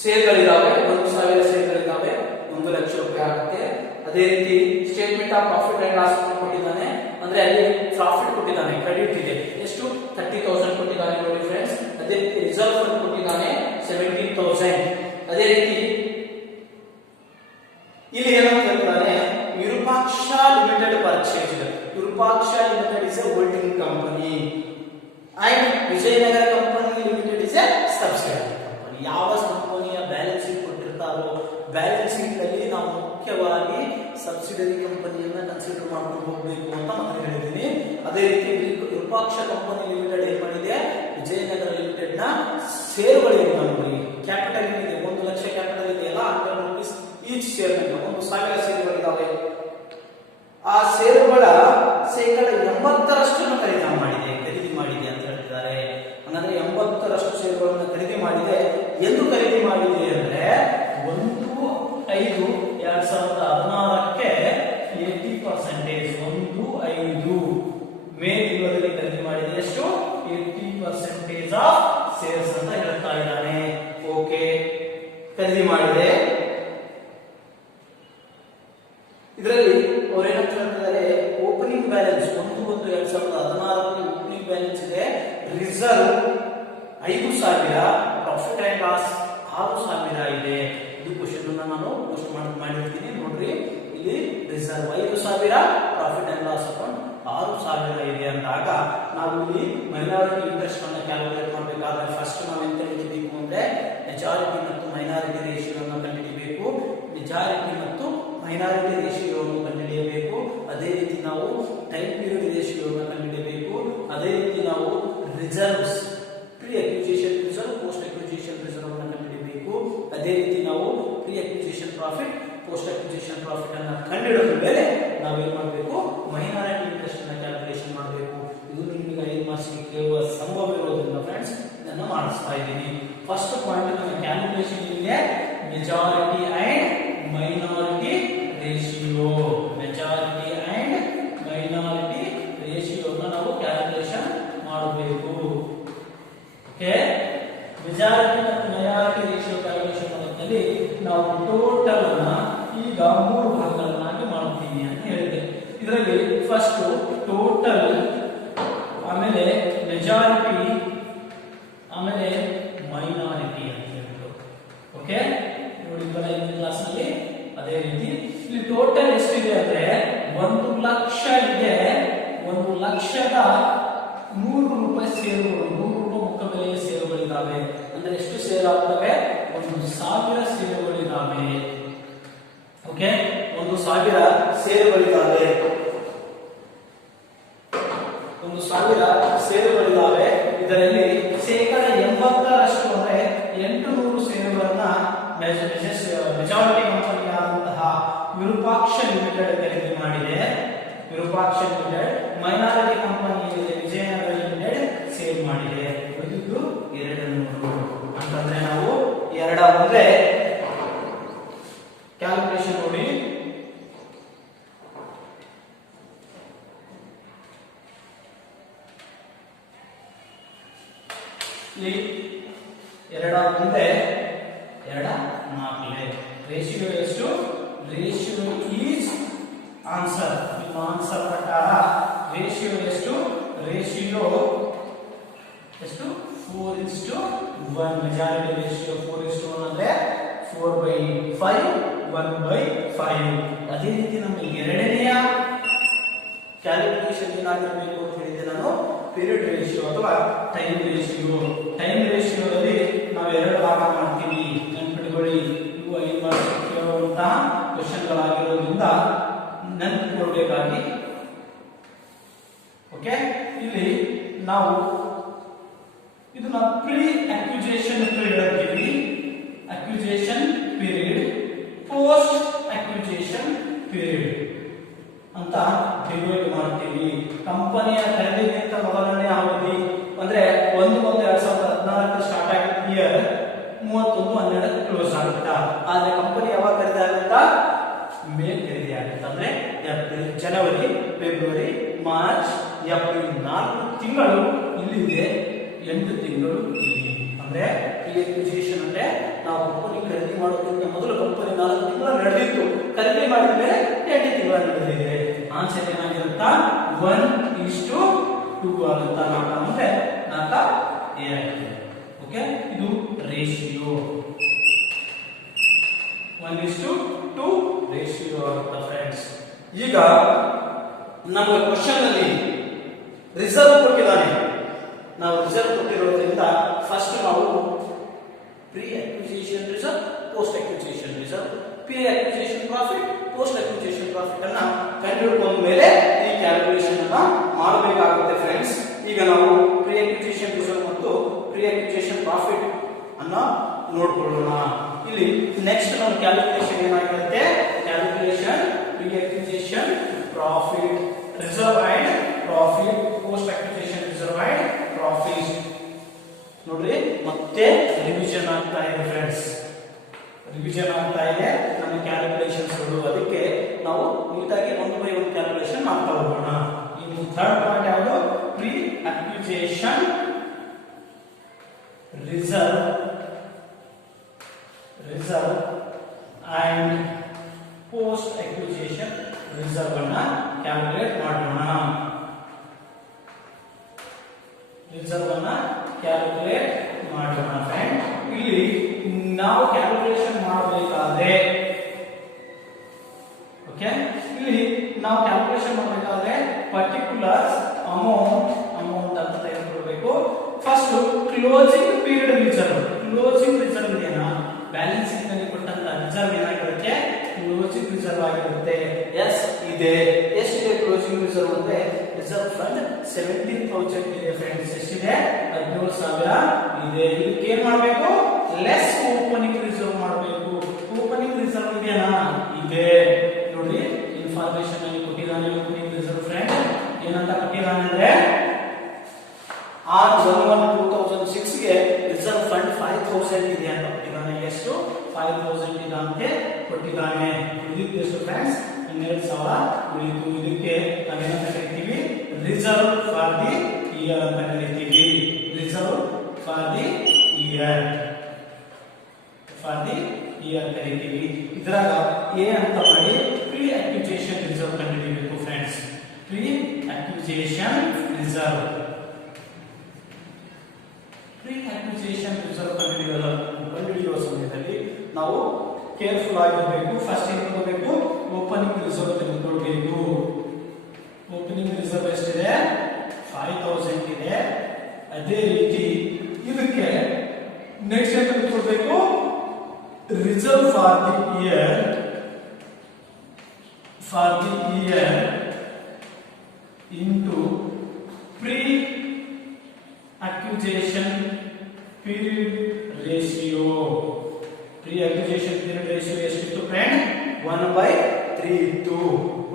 ಸೇಲ್ಗಳಿದಾವೆ. 1,000 ಸೇಲ್ಗಳಿದಾವೆ, 1 ಲಕ್ಷ ರೂಪಾಯಿ ಆಗುತ್ತೆ. ಅದೇ ರೀತಿ statement of profit and loss ಕೊಟ್ಟಿದ್ದಾನೆ. ಅಂದ್ರೆ ಅಲ್ಲಿ ಪ್ರಾಫಿಟ್ ಕೊಟ್ಟಿದ್ದಾನೆ, ಕ್ರೆಡಿಟ್ ಇದೆ, ಎಷ್ಟು 30,000 ಕೊಟ್ಟಿದ್ದಾನೆ ನೋಡಿ ಫ್ರೆಂಡ್ಸ್. ಅದೇ ರೀತಿ ರಿಸರ್ವ್ ಫಂಡ್ ಕೊಟ್ಟಿದ್ದಾನೆ 17,000. ಅದೇ ರೀತಿ ಇಲ್ಲಿ ಏನಂತ ಹೇಳ್ತಾನೆ, Virupaksha limited purchase. Virupaksha limited is A holding company and Vijayanagara company limited is A subsidiary company. ಯಾವ ಕಂಪನಿಯ ಬ್ಯಾಲೆನ್ಸ್ ಶೀಟ್ ಕೊಟ್ಟಿರ್ತಾರೋ ಬ್ಯಾಲೆನ್ಸ್ ಶೀಟ್ ಅಲ್ಲಿ ನಾವು ಮುಖ್ಯವಾಗಿ ಸಬ್ಸಿಡರಿ ಕಂಪನಿಯನ್ನ ಕನ್ಸಿಡರ್ ಮಾಡ್ಕೊಂಡು ಹೋಗಬೇಕು ಅಂತ ಮತ್ತೆ ಹೇಳಿದ್ದೀನಿ. ಅದೇ ರೀತಿ ವಿರೂಪಾಕ್ಷ ಕಂಪನಿ ಲಿಮಿಟೆಡ್ ಏನ್ ಮಾಡಿದೆ, ವಿಜಯನಗರ ಲಿಮಿಟೆಡ್ ನ ಷೇರುಗಳಿವೆ ನೋಡಿ. ಕ್ಯಾಪಿಟಲ್ ಇದೆ, 1 ಲಕ್ಷ ಕ್ಯಾಪಿಟಲ್ ಇದೆಯಲ್ಲ, 100 ರೂಪೀಸ್ ಈಚ್ ಶೇರ್, 1,000 ಷೇರುಗಳಿದಾವೆ. ಆ ಷೇರುಗಳ ಶೇಕಡ 80% ಖರೀದಿ ಮಾಡಿದೆ ಅಂತ ಹೇಳ್ತಿದ್ದಾರೆ. ಹಾಗಾದ್ರೆ 80% ಷೇರುಗಳನ್ನು ಖರೀದಿ ಮಾಡಿದೆ. ಎಂದು ಖರೀದಿ ಮಾಡಿದೆ ಅಂದ್ರೆ 1/5/2016ಕ್ಕೆ 80%, 1/5 ಮೇ ತಿಂಗಳಲ್ಲಿ ಖರೀದಿ ಮಾಡಿದೆ. ಎಷ್ಟು? 80% ಆಫ್ ಸೇಲ್ಸ್ ಅಂತ ಹೇಳ್ತಾ ಇದ್ದಾನೆ. ಓಕೆ, ಖರೀದಿ ಮಾಡಿದೆ. ಇದರಲ್ಲಿ ಅವ್ರು ಏನಂತ ಹೇಳ್ತಿದ್ದಾರೆ, ಓಪನಿಂಗ್ ಬ್ಯಾಲೆನ್ಸ್ 1/1/2016 ಓಪನಿಂಗ್ ಬ್ಯಾಲೆನ್ಸ್ ಇದೆ. ರಿಸರ್ವ್ 5,000, ಪ್ರಾಫಿಟ್ ಅಂಡ್ ಲಾಸ್ 6,000 ಇದೆ. ಇದು ಕ್ವಶನ್ ನಾನು ಪೋಸ್ಟ್ ಮಾಡಿರ್ತೀನಿ ನೋಡ್ರಿ. ಇಲ್ಲಿ reserve 5,000, profit and loss account 6,000 ಇದೆ ಅಂದಾಗ ನಾವು ಇಲ್ಲಿ ಮೈನಾರಿಟಿ ಇಂಟ್ರೆಸ್ಟ್ ಅನ್ನು ಕ್ಯಾಲ್ಕುಲೇಟ್ ಮಾಡಬೇಕಾದ್ರೆ ಫಸ್ಟ್ ನಾವು ಎಂತ ಹಿಡಿಬೇಕು ಅಂದ್ರೆ ಮೆಜಾರಿಟಿ ಮತ್ತು ಮೈನಾರಿಟಿ ರೇಷಿಯೋವನ್ನು ಕಂಡುಹಿಡಿಯಬೇಕು. ಮೆಜಾರಿಟಿ ಮತ್ತು ಮೈನಾರಿಟಿ ರೇಷಿಯೋವನ್ನು ಕಂಡುಹಿಡಿಯಬೇಕು. ಅದೇ ರೀತಿ ನಾವು ಟೈಮ್ ಪೀರಿಯಡ್ ರೇಷಿಯೋವನ್ನು ಕಂಡುಹಿಡಿಯಬೇಕು. ಅದೇ ರೀತಿ ನಾವು reserves, pre acquisition reserve, post acquisition reserve ಅನ್ನು ಕಂಡುಹಿಡಿಯಬೇಕು. ಅದೇ ರೀತಿ ನಾವು pre acquisition profit, post acquisition profit ಅನ್ನು ಕಂಡುಹಿಡಿದ ಮೇಲೆ ನಾವೇನ್ ಮಾಡಬೇಕು, ಮೈನಾರಿಟಿ ಇಂಟ್ರೆಸ್ಟ್ ಅನ್ನು ಕ್ಯಾಲ್ಕುಲೇಷನ್ ಮಾಡಬೇಕು. ಇದು ನಿಮಗೆ 5 ಮಾರ್ಕ್ಸ್ಗೆ ಕೇಳುವ ಸಂಭವವಿರೋದ್ರಿಂದ ಫ್ರೆಂಡ್ಸ್ ಇದನ್ನು ಮಾಡಿಸ್ತಾ ಇದ್ದೀನಿ. ಫಸ್ಟ್ ಪಾಯಿಂಟ್ ನಮ್ಮ ಕ್ಯಾಲ್ಕುಲೇಷನ್ ಇದೆ, majority and minority ratio. Majority and minority ರೇಷಿಯೋನ ನಾವು ಕ್ಯಾಲ್ಕುಲೇಷನ್ ಮಾಡಬೇಕು. ಓಕೆ, ಮೆಜಾರಿಟಿ ಮತ್ತು ಮೈನಾರಿಟಿ ರೇಷಿಯೋ ಕ್ಯಾಲ್ಕುಲೇಷನ್ ಮಾಡೋದ್ರಲ್ಲಿ ನಾವು ಟೋಟಲ್ ಅನ್ನ ಈಗ 3 ಭಾಗಗಳನ್ನಾಗಿ ಮಾಡ್ತೀವಿ ಅಂತ ಹೇಳಿದೆ. ಇದರಲ್ಲಿ ಫಸ್ಟ್ ಟೋಟಲ್, ಆಮೇಲೆ ಮೆಜಾರಿಟಿ, ಆಮೇಲೆ ಮೈನಾರಿಟಿ ಅಂತ ಹೇಳ್ಬಿಟ್ಟು. ಓಕೆ, ನೋಡಿ ಕ್ಲಾಸ್ ನಲ್ಲಿ ಅದೇ ರೀತಿ ಇಲ್ಲಿ ಟೋಟಲ್ ಎಷ್ಟಿದೆ ಅಂದ್ರೆ 1 ಲಕ್ಷ ಇದೆ. 1,100,000 ರೂಪಾಯಿ ಷೇರುಗಳು, 100 ರೂಪಾಯಿ ಮುಖ ಬೆಲೆಯ ಷೇರುಗಳಿದ್ದಾವೆ. ಅಂದ್ರೆ ಎಷ್ಟು ಷೇರು ಆಗ್ತವೆ? 1,000 ಷೇರುಗಳಿದ್ದಾವೆ. ಓಕೆ, 1,000 ಷೇರುಗಳಿದ್ದಾವೆ. 1,000 ಷೇರುಗಳಿದ್ದಾವೆ. ಇದರಲ್ಲಿ ಶೇಕಡ 80% ಅಂದ್ರೆ 800 ಷೇರುಗಳನ್ನ ಮೆಜಾರಿಟಿ ಕಂಪನಿ ಆದಂತಹ ವಿರೂಪಾಕ್ಷ ಲಿಮಿಟೆಡ್ ಖರೀದಿ ಮಾಡಿದೆ. Virupaksha limited minority company Vijayanagara limited sale ಮಾಡಿದೆ. ಇದು 200 ಅಂತಂದ್ರೆ ನಾವು 2 ಅಂದ್ರೆ ಕ್ಯಾಲ್ಕುಲೇಷನ್ ನೋಡಿ. ಇಲ್ಲಿ 2 ಮುಂದೆ 2 4 ರೇಷಿಯೋ ಎಷ್ಟು? Ratio is answer. ನಿಮ್ಮ ಆನ್ಸರ್ ಪ್ರಕಾರ ರೇಷಿಯೋ ಎಷ್ಟು? ರೇಷಿಯೋ ಎಷ್ಟು? 4:1. ಮೆಜಾರಿಟಿ ರೇಷಿಯೋ 4:1 ಅಂದ್ರೆ 4/5, 1/5. ಅದೇ ರೀತಿ ನಮಗೆ ಎರಡನೆಯ ಕ್ಯಾಲ್ಕುಲೇಷನ್ ಏನಾಗಿರಬೇಕು ಅಂತ ಹೇಳಿದೆ ನಾನು, ಪೀರಿಯಡ್ ರೇಷಿಯೋ ಅಥವಾ ಟೈಮ್ ರೇಷಿಯೋ. ಟೈಮ್ ರೇಷಿಯೋದಲ್ಲಿ ನಾವು 2 ಭಾಗ ಮಾಡ್ತೀವಿ, ನೆನಪಿಟ್ಕೊಳ್ಳಿ. ಇವು 5 ಮಾರ್ಕ್ಸ್ ಕೇಳುವಂತಹ ಕ್ವಶನ್ಗಳಾಗಿರೋದ್ರಿಂದ ನೆನಪಿಟ್ಕೊಳ್ಬೇಕಾಗಿ. ಓಕೆ, ಇಲ್ಲಿ ನಾವು ಇದನ್ನ ಪ್ರೀ ಅಕ್ವಿಜಿಷನ್ ಪೀರಿಯಡ್ ಅಂತೀವಿ, acquisition period, post acquisition period ಅಂತ ಡಿವೈಡ್ ಮಾಡ್ತೀವಿ. ಕಂಪನಿಯ ಖರೀದಿಗಿಂತ ಮೊದಲನೇ ಅವಧಿ ಅಂದ್ರೆ 1/1/2014 ಸ್ಟಾರ್ಟ್ ಆಗಿದ್ದ ಇಯರ್ 31/12 ಕ್ಲೋಸ್ ಆಗುತ್ತಾ. ಆದ್ರೆ ಕಂಪನಿ ಯಾವಾಗ ಖರೀದಿ ಆಗುತ್ತಾ? ಮೇ ಖರೀದಿ ಆಗುತ್ತೆ. ಅಂದ್ರೆ ಏಪ್ರಿಲ್, ಜನವರಿ, ಫೆಬ್ರವರಿ, ಮಾರ್ಚ್, ಏಪ್ರಿಲ್ 4 ತಿಂಗಳು ಇಲ್ಲಿದೆ, 8 ತಿಂಗಳು ಇಲ್ಲಿ. ಅಂದ್ರೆ ಪ್ರೀ ಅಕ್ವಿಜಿಷನ್ ಅಂದ್ರೆ ನಾವು ಕಂಪನಿ ಖರೀದಿ ಮಾಡೋದಕ್ಕಿಂತ ಮೊದಲು ಕಂಪನಿ 4 ತಿಂಗಳು ನಡೆದಿತ್ತು, ಖರೀದಿ ಮಾಡಿದ ಮೇಲೆ 8 ತಿಂಗಳು ನಡೆದಿದೆ. ಆನ್ಸರ್ ಏನಾಗಿರುತ್ತಾ? 1:2 ಆಗುತ್ತಾ ಅಂದ್ರೆ 4:2 ಆಗ್ತದೆ. ಓಕೆ, ಇದು ರೇಷಿಯೋ 1:2 ರೇಷಿಯೋ ಆಗುತ್ತಾ ಫ್ರೆಂಡ್ಸ್. ಈಗ ನಮ್ಮ ಕ್ವಶನ್ ಅಲ್ಲಿ ರಿಸರ್ವ್ ಕೊಟ್ಟಿದ್ದಾನೆ. ನಾವು ರಿಸರ್ವ್ ಕೊಟ್ಟಿರೋದ್ರಿಂದ ಫಸ್ಟ್ ನಾವು pre acquisition reserve, post acquisition reserve, pre acquisition profit, post acquisition profit ಅನ್ನ ಕಂಡುಹಿಡಿದ ಮೇಲೆ ಈ ಕ್ಯಾಲ್ಕುಲೇಷನ್ ಅನ್ನ ಮಾಡಬೇಕಾಗುತ್ತೆ ಫ್ರೆಂಡ್ಸ್. ಈಗ ನಾವು ಪ್ರೀ ಅಕ್ವಿಸಿಷನ್ ರಿಸರ್ವ್ ಮತ್ತು ಪ್ರೀ ಅಕ್ವಿಸಿಷನ್ ಪ್ರಾಫಿಟ್ ಅನ್ನ ನೋಡ್ಕೊಳ್ಳೋಣ. ಇಲ್ಲಿ ನೆಕ್ಸ್ಟ್ ನಮ್ಮ ಕ್ಯಾಲ್ಕುಲೇಷನ್ ಏನಾಗಿರುತ್ತೆ, calculation pre acquisition profit reserve and profit, post acquisition reserve and profit. ನೋಡ್ರಿ, ಮತ್ತೆ ರಿವಿಷನ್ ಆಗ್ತಾ ಇದೆ ಫ್ರೆಂಡ್ಸ್, ರಿವಿಷನ್ ಆಗ್ತಾ ಇದೆ ನಮ್ಮ ಕ್ಯಾಲ್ಕುಲೇಷನ್ಸ್. ಅದಕ್ಕೆ ನಾವು ನೀಟಾಗಿ ಒಂದು ಬೈ ಒಂದು ಕ್ಯಾಲ್ಕುಲೇಷನ್ ಮಾಡ್ತಾ ಹೋಗೋಣ. ಇನ್ನು ಥರ್ಡ್ ಪಾರ್ಟ್ ಯಾವುದು, pre acquisition reserve and post acquisition reserve ಅನ್ನ ಕ್ಯಾಲ್ಕುಲೇಟ್ ಮಾಡೋಣ. ರಿಸರ್ವ್ ಅನ್ನ ಕ್ಯಾಲ್ಕುಲೇಟ್ ಮಾಡೋಣ ಫ್ರೆಂಡ್. ಇಲ್ಲಿ ನಾವು ಕ್ಯಾಲ್ಕುಲೇಷನ್ ಮಾಡಬೇಕಾದ್ರೆ, ಓಕೆ, ಇಲ್ಲಿ ನಾವು ಕ್ಯಾಲ್ಕುಲೇಷನ್ ಮಾಡಬೇಕಾದ್ರೆ ಪರ್ಟಿಕ್ಯುಲರ್ ಅಮೌಂಟ್ ಅಂತ ತೆಗೆದುಕೊಳ್ಬೇಕು. First closing period reserve. Closing reserve ಏನ, ಬ್ಯಾಲೆನ್ಸ್ ಶೀಟ್ ನಲ್ಲಿ ಕೊಟ್ಟಂತ ರಿಸರ್ವ್ ಏನಾಗಿರುತ್ತೆ, ಕ್ಲೋಸಿಂಗ್ ರಿಸರ್ವ್ ಆಗಿರುತ್ತೆ. ಎಸ್ ಇದೆ. ಎಷ್ಟಿದೆ ಕ್ಲೋಸಿಂಗ್ ರಿಸರ್ವ್ ಅಂದ್ರೆ, ರಿಸರ್ವ್ ಫಂಡ್ 17,000 ಇದೆ ಫ್ರೆಂಡ್ಸ್. ಎಷ್ಟಿದೆ, 17,000 ಇದೆ. ಇದಕ್ಕೆ ಏನ್ ಮಾಡಬೇಕು, ಲೆಸ್ ಓಪನಿಂಗ್ ರಿಸರ್ವ್ ಮಾಡಬೇಕು. ಓಪನಿಂಗ್ ರಿಸರ್ವ್ ಇದೆಯಾ, ಇದೆ. ನೋಡಿ, ಇನ್ಫಾರ್ಮೇಶನ್ ಅಲ್ಲಿ ಕೊಟ್ಟಿದ್ದಾನೆ ಓಪನಿಂಗ್ ರಿಸರ್ವ್ ಫ್ರೆಂಡ್. ಏನಂತ ಕೊಟ್ಟಿದ್ದಾನೆ ಅಂದ್ರೆ, R11-2006 ಗೆ ರಿಸರ್ವ್ ಫಂಡ್ 5,000 ಇದೆ ಅಂತ ಕೊಟ್ಟಿದ್ದಾನೆ. ಎಷ್ಟು, 5,000 ಇದೆ ಅಂತ ಕೊಟ್ಟಿದ್ದಾನೆ. ಉಳಿದಿದ್ದು ಎಷ್ಟು ಫ್ರೆಂಡ್ಸ್, 12,000 ಉಳಿತು. ಇದಕ್ಕೆ ನಾವೇನಂತ ಕರಿತೀವಿ, ರಿಸರ್ವ್ ಫಾರ್ ದಿ ಇಯರ್ ಅಂತ ಕರಿತೀವಿ. ರಿಸರ್ವ್ ಫಾರ್ ದಿ ಇಯರ್ ಕರಿತೀವಿ. ಇದ್ರಾಗ ಎ ಅಂತ ಮಾಡಿ ಪ್ರೀ ಅಕ್ವಿಸಿಷನ್ ರಿಸರ್ವ್ ಕಂಡುಹಿಡಿಯಬೇಕು ಫ್ರೆಂಡ್ಸ್. ಪ್ರೀ ಅಕ್ವಿಸಿಷನ್ ರಿಸರ್ವ್ ಕಂಡುಹಿಡಿಯುವ ಸಮಯದಲ್ಲಿ ನಾವು ಕೇರ್ಫುಲ್ ಆಗಿರಬೇಕು. ಫಸ್ಟ್ ಏನು ತಗೋಬೇಕು, ಓಪನಿಂಗ್ ರಿಸರ್ವ್ ತೆಗೆದುಕೊಳ್ಬೇಕು. ಓಪನಿಂಗ್ ರಿಸರ್ವ್ ಎಷ್ಟಿದೆ, 5,000 ಇದೆ. ಅದೇ ರೀತಿ ಇದಕ್ಕೆ ನೆಕ್ಸ್ಟ್ ಏನು ತೆಗೆದುಕೊಳ್ಬೇಕು, reserve for the year into pre acquisition period ratio. Pre acquisition period ratio ಎಷ್ಟಿತ್ತು ಫ್ರೆಂಡ್, 1/3 ಇತ್ತು.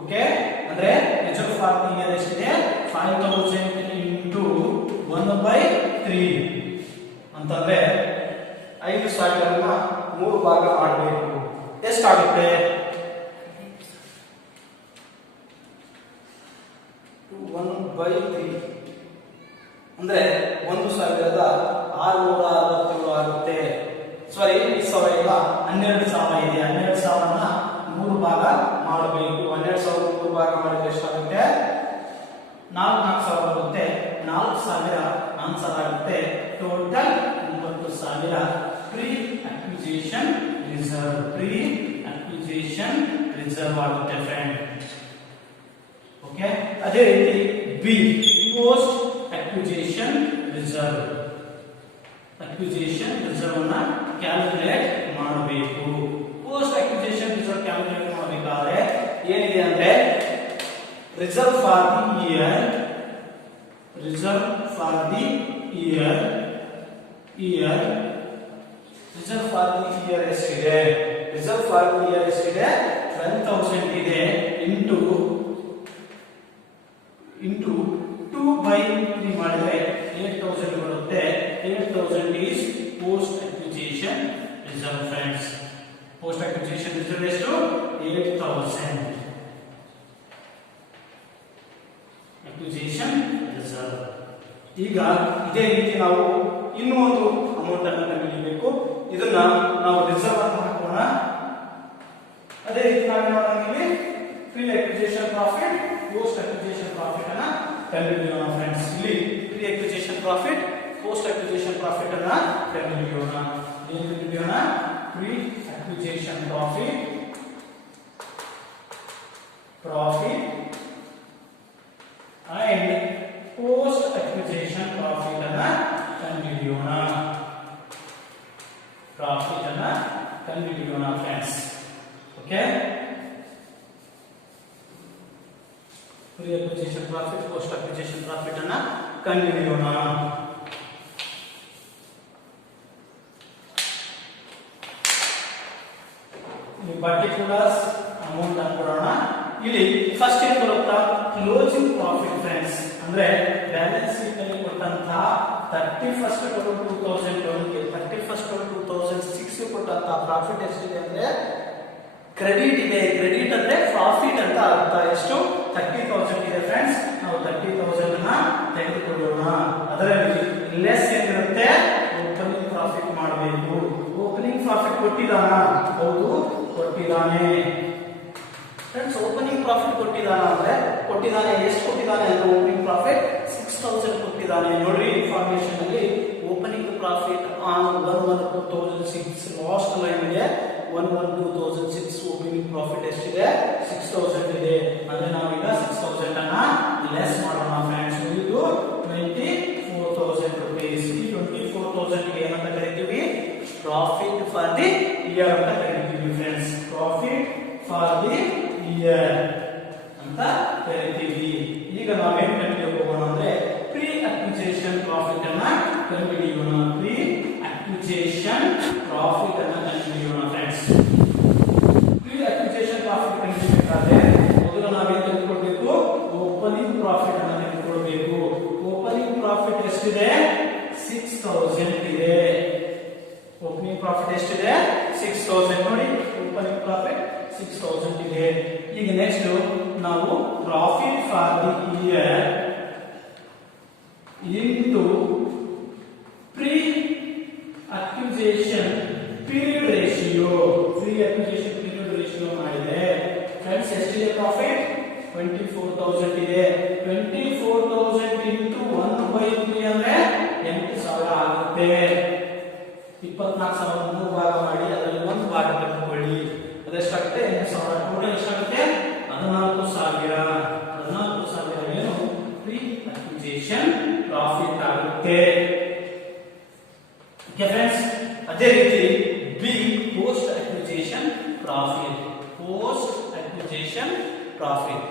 ಓಕೆ, ಅಂದ್ರೆ ರಿಸರ್ವ್ ಫಾರ್ ದಿ ಇಯರ್ ಎಷ್ಟಿದೆ, 5,000 ಇಂಟು 1/3 ಅಂತಂದ್ರೆ 5,000 3 ಭಾಗ ಮಾಡಬೇಕು. ಎಷ್ಟಾಗುತ್ತೆ, 1/3 ಅಂದ್ರೆ 1,667 ಆಗುತ್ತೆ. ಸಾರಿ, 20,000 ಇಲ್ಲ, 12,000 ಇದೆ. 12,000 3 ಭಾಗ ಮಾಡಬೇಕು. 12,000 3 ಭಾಗ ಮಾಡಿದ್ರೆ ಎಷ್ಟಾಗುತ್ತೆ, 4,000 ಬರುತ್ತೆ. 4,000 ಆನ್ಸರ್ ಆಗುತ್ತೆ. ಟೋಟಲ್ 9,000 ಪ್ರೀ ಅಕ್ವಿಸಿಷನ್ ರಿಸರ್ವ್ ಆಗುತ್ತೆ ಫ್ರೆಂಡ್. ಓಕೆ, ಅದೇ ರೀತಿ ಬಿ, ಪೋಸ್ಟ್ ಅಕ್ವಿಸಿಷನ್ ರಿಸರ್ವ್ ಅನ್ನ ಕ್ಯಾಲ್ಕುಲೇಟ್ ಮಾಡಬೇಕು. ಪೋಸ್ಟ್ ಅಕ್ವಿಸಿಷನ್ ರಿಸರ್ವ್ ಕ್ಯಾಲ್ಕುಲೇಟ್ ಮಾಡಬೇಕಾದ್ರೆ ಏನಿದೆ ಅಂದ್ರೆ, ರಿಸರ್ವ್ ಫಾರ್ ದಿ ಇಯರ್ ಎಷ್ಟಿದೆ, ರಿಸರ್ವ್ ಫಾರ್ ದಿ ಇಯರ್ ಎಷ್ಟಿದೆ, 12,000 ಇದೆ. ಇಂಟು 2/3 ಮಾಡಿದ್ರೆ 8,000 ಬರುತ್ತೆ. 8,000 is post acquisition reserve friends. Post acquisition reserve ಎಷ್ಟು, 8,000 acquisition reserve. ಈಗ ಇದೇ ರೀತಿ ನಾವು ಇನ್ನೂ ಒಂದು ಅಮೌಂಟ್ ಅನ್ನು ಕಂಡುಹಿಡಿಯಬೇಕು. ಇದನ್ನ ನಾವು ರಿಸರ್ವ್ ಅಂತ ಹಾಕೋಣ. ಅದೇ ರೀತಿ ನಾವು ಇಲ್ಲಿ pre acquisition profit, post acquisition profit ಅನ್ನ ಕಂಡುಹಿಡಿಯೋಣ ಫ್ರೆಂಡ್ಸ್. ಇಲ್ಲಿ pre acquisition profit, post acquisition profit ಅನ್ನ ಕಂಡುಹಿಡಿಯೋಣ. ಏನು ಕಂಡುಹಿಡಿಯೋಣ? Pre acquisition profit and post acquisition profit ಅನ್ನ ಕಂಡುಹಿಡಿಯೋಣ. ಪ್ರಾಫಿಟ್ ಅನ್ನ ಕಂಡುಹಿಡಿಯೋಣ friends. Okay, pre acquisition profit, post acquisition profit ಅನ್ನ ಕಂಡುಹಿಡಿಯೋಣ. ಪರ್ಟಿಕ್ಯುಲರ್ಸ್ ಅಮೌಂಟ್ ಅನ್ಕೊಡೋಣ. ಇಲ್ಲಿ ಫಸ್ಟ್ ಏನ್ ಬರುತ್ತಾ? Closing profit friends. ಅಂದ್ರೆ ಬ್ಯಾಲೆನ್ಸ್ ಶೀಟ್ ನಲ್ಲಿ ಕೊಟ್ಟಂತಹ 31/12/2006 ಕೊಟ್ಟಂತಹ ಪ್ರಾಫಿಟ್ ಎಷ್ಟಿದೆ ಅಂದ್ರೆ ಕ್ರೆಡಿಟ್ ಇದೆ. ಕ್ರೆಡಿಟ್ ಅಂದ್ರೆ ಪ್ರಾಫಿಟ್ ಅಂತ ಅರ್ಥ. ಎಷ್ಟು? 30,000 ಇದೆ ಫ್ರೆಂಡ್ಸ್. ನಾವು 30,000 ಅನ್ನ ತೆಗೆದುಕೊಳ್ಳೋಣ. ಅದರಲ್ಲಿ ಲೆಸ್ ಏನಿರುತ್ತೆ? ಓಪನಿಂಗ್ ಪ್ರಾಫಿಟ್ ಮಾಡಬೇಕು. ಓಪನಿಂಗ್ ಪ್ರಾಫಿಟ್ ಕೊಟ್ಟಿದ್ದಾನ? ಹೌದು, ಕೊಟ್ಟಿದ್ದಾನೆ ಫ್ರೆಂಡ್ಸ್. ಓಪನಿಂಗ್ ಪ್ರಾಫಿಟ್ ಕೊಟ್ಟಿದ್ದಾನ ಅಂದ್ರೆ ಕೊಟ್ಟಿದ್ದಾನೆ. ಎಷ್ಟು ಕೊಟ್ಟಿದ್ದಾನೆ ಅಂದ್ರೆ ಓಪನಿಂಗ್ ಪ್ರಾಫಿಟ್ 6,000 ಕೊಟ್ಟಿದ್ದಾನೆ. ನೋಡ್ರಿ, ಇನ್ಫಾರ್ಮೇಶನ್ ಅಲ್ಲಿ opening profit on 1/1/2006 last line ಇದೆ. 1/1/2006 ಓಪನಿಂಗ್ ಪ್ರಾಫಿಟ್ ಎಷ್ಟಿದೆ? 6,000 ಇದೆ. ಅಂದ್ರೆ ನಾವೀಗ 6,000 ಅನ್ನ ಲೆಸ್ ಮಾಡೋಣ ಫ್ರೆಂಡ್ಸ್. ಇದು 24,000 ರೂಪೀಸ್. ಈ 24,000 ಗೆ ಏನಂತ ಕರಿತೀವಿ? ಪ್ರಾಫಿಟ್ ಫಾರ್ ದಿ ಇಯರ್ ಅಂತ ಕರಿತೀವಿ friends. Profit for the year ಅಂತ ಕರಿತೀವಿ. ಈಗ ನಾವೇನ್ ಕಂಡುಹಿಡಿಯಕ್ಕೆ ಹೋಗೋಣ ಅಂದ್ರೆ ಪ್ರೀ ಅಕ್ವಿಸಿಷನ್ ಪ್ರಾಫಿಟ್ ಅನ್ನ ಕಂಡುಹಿಡಿಯೋಣ. ಪ್ರೀ ಅಕ್ವಿಸಿಷನ್ ಪ್ರಾಫಿಟ್ ಅನ್ನ ಕಂಡುಹಿಡಿಯೋಣ ಫ್ರೆಂಡ್ಸ್. ಪ್ರೀ ಅಕ್ವಿಸಿಷನ್ ಪ್ರಾಫಿಟ್ ಕಂಡುಹಿಡಿಯಬೇಕಾದ್ರೆ ಮೊದಲು ನಾವೇನ್ ತೆಗೆದುಕೊಳ್ಬೇಕು? ಓಪನಿಂಗ್ ಪ್ರಾಫಿಟ್ ಅನ್ನ ತೆಗೆದುಕೊಳ್ಬೇಕು. ಓಪನಿಂಗ್ ಪ್ರಾಫಿಟ್ ಎಷ್ಟಿದೆ? 6,000 ಇದೆ. ಓಪನಿಂಗ್ ಪ್ರಾಫಿಟ್ ಎಷ್ಟಿದೆ? 6,000. ನೋಡಿ, ಓಪನಿಂಗ್ ಪ್ರಾಫಿಟ್ 6,000 ಇದೆ. ಈಗ ನೆಕ್ಸ್ಟ್ ನಾವು profit for the year into pre acquisition period ratio. Pre acquisition period ratio ಮಾಡಿದೆ ಫ್ರೆಂಡ್ಸ್. ಎಷ್ಟಿದೆ ಪ್ರಾಫಿಟ್? 24,000 ಇದೆ. 24,000 ಇಂಟು 1/3 ಅಂದ್ರೆ 8,000 ಆಗುತ್ತೆ. 24,000 ಭಾಗ ಮಾಡಿ ಅದರಲ್ಲಿ ಒಂದು ಭಾಗ ತೆಗೆದುಕೊಳ್ಳಿ. ಅದೆಷ್ಟಾಗುತ್ತೆ? 8,000. ಟೋಟಲ್ ಎಷ್ಟಾಗುತ್ತೆ? 14,000. 14,000 ಏನು? ಪ್ರೀ ಅಕ್ವಿಸಿಷನ್ ಪ್ರಾಫಿಟ್ ಆಗುತ್ತೆ. ಓಕೆ ಫ್ರೆಂಡ್ಸ್, ಅದೇ ರೀತಿ B post acquisition profit. Post acquisition profit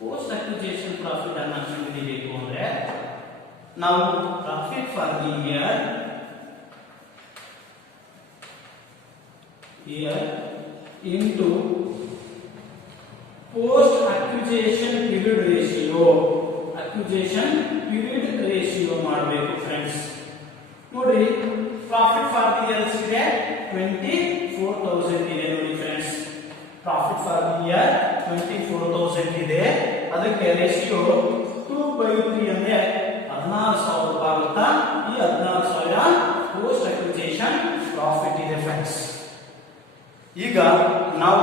post acquisition profit ಅನ್ನ ಕಂಡುಹಿಡಿಯಬೇಕು ಅಂದ್ರೆ ನಾವು profit for the year into post acquisition period ratio. Acquisition period ratio ಮಾಡಬೇಕು ಫ್ರೆಂಡ್ಸ್. ನೋಡ್ರಿ, ಪ್ರಾಫಿಟ್ ಫಾರ್ ದಿ ಇಯರ್ ಇದೆ 24,000 ಇದೆ. ನೋಡಿ friends, profit for the year 24,000 ಇದೆ. ಅದಕ್ಕೆ ರೇಷಿಯೋ 2/3 ಅಂದ್ರೆ 16,000 ಆಗುತ್ತಾ? ಈ 16,000 ಪೋಸ್ಟ್ ಅಕ್ವಿಸಿಷನ್ ಪ್ರಾಫಿಟ್ ಇದೆ ಫ್ರೆಂಡ್ಸ್. ಈಗ ನಾವು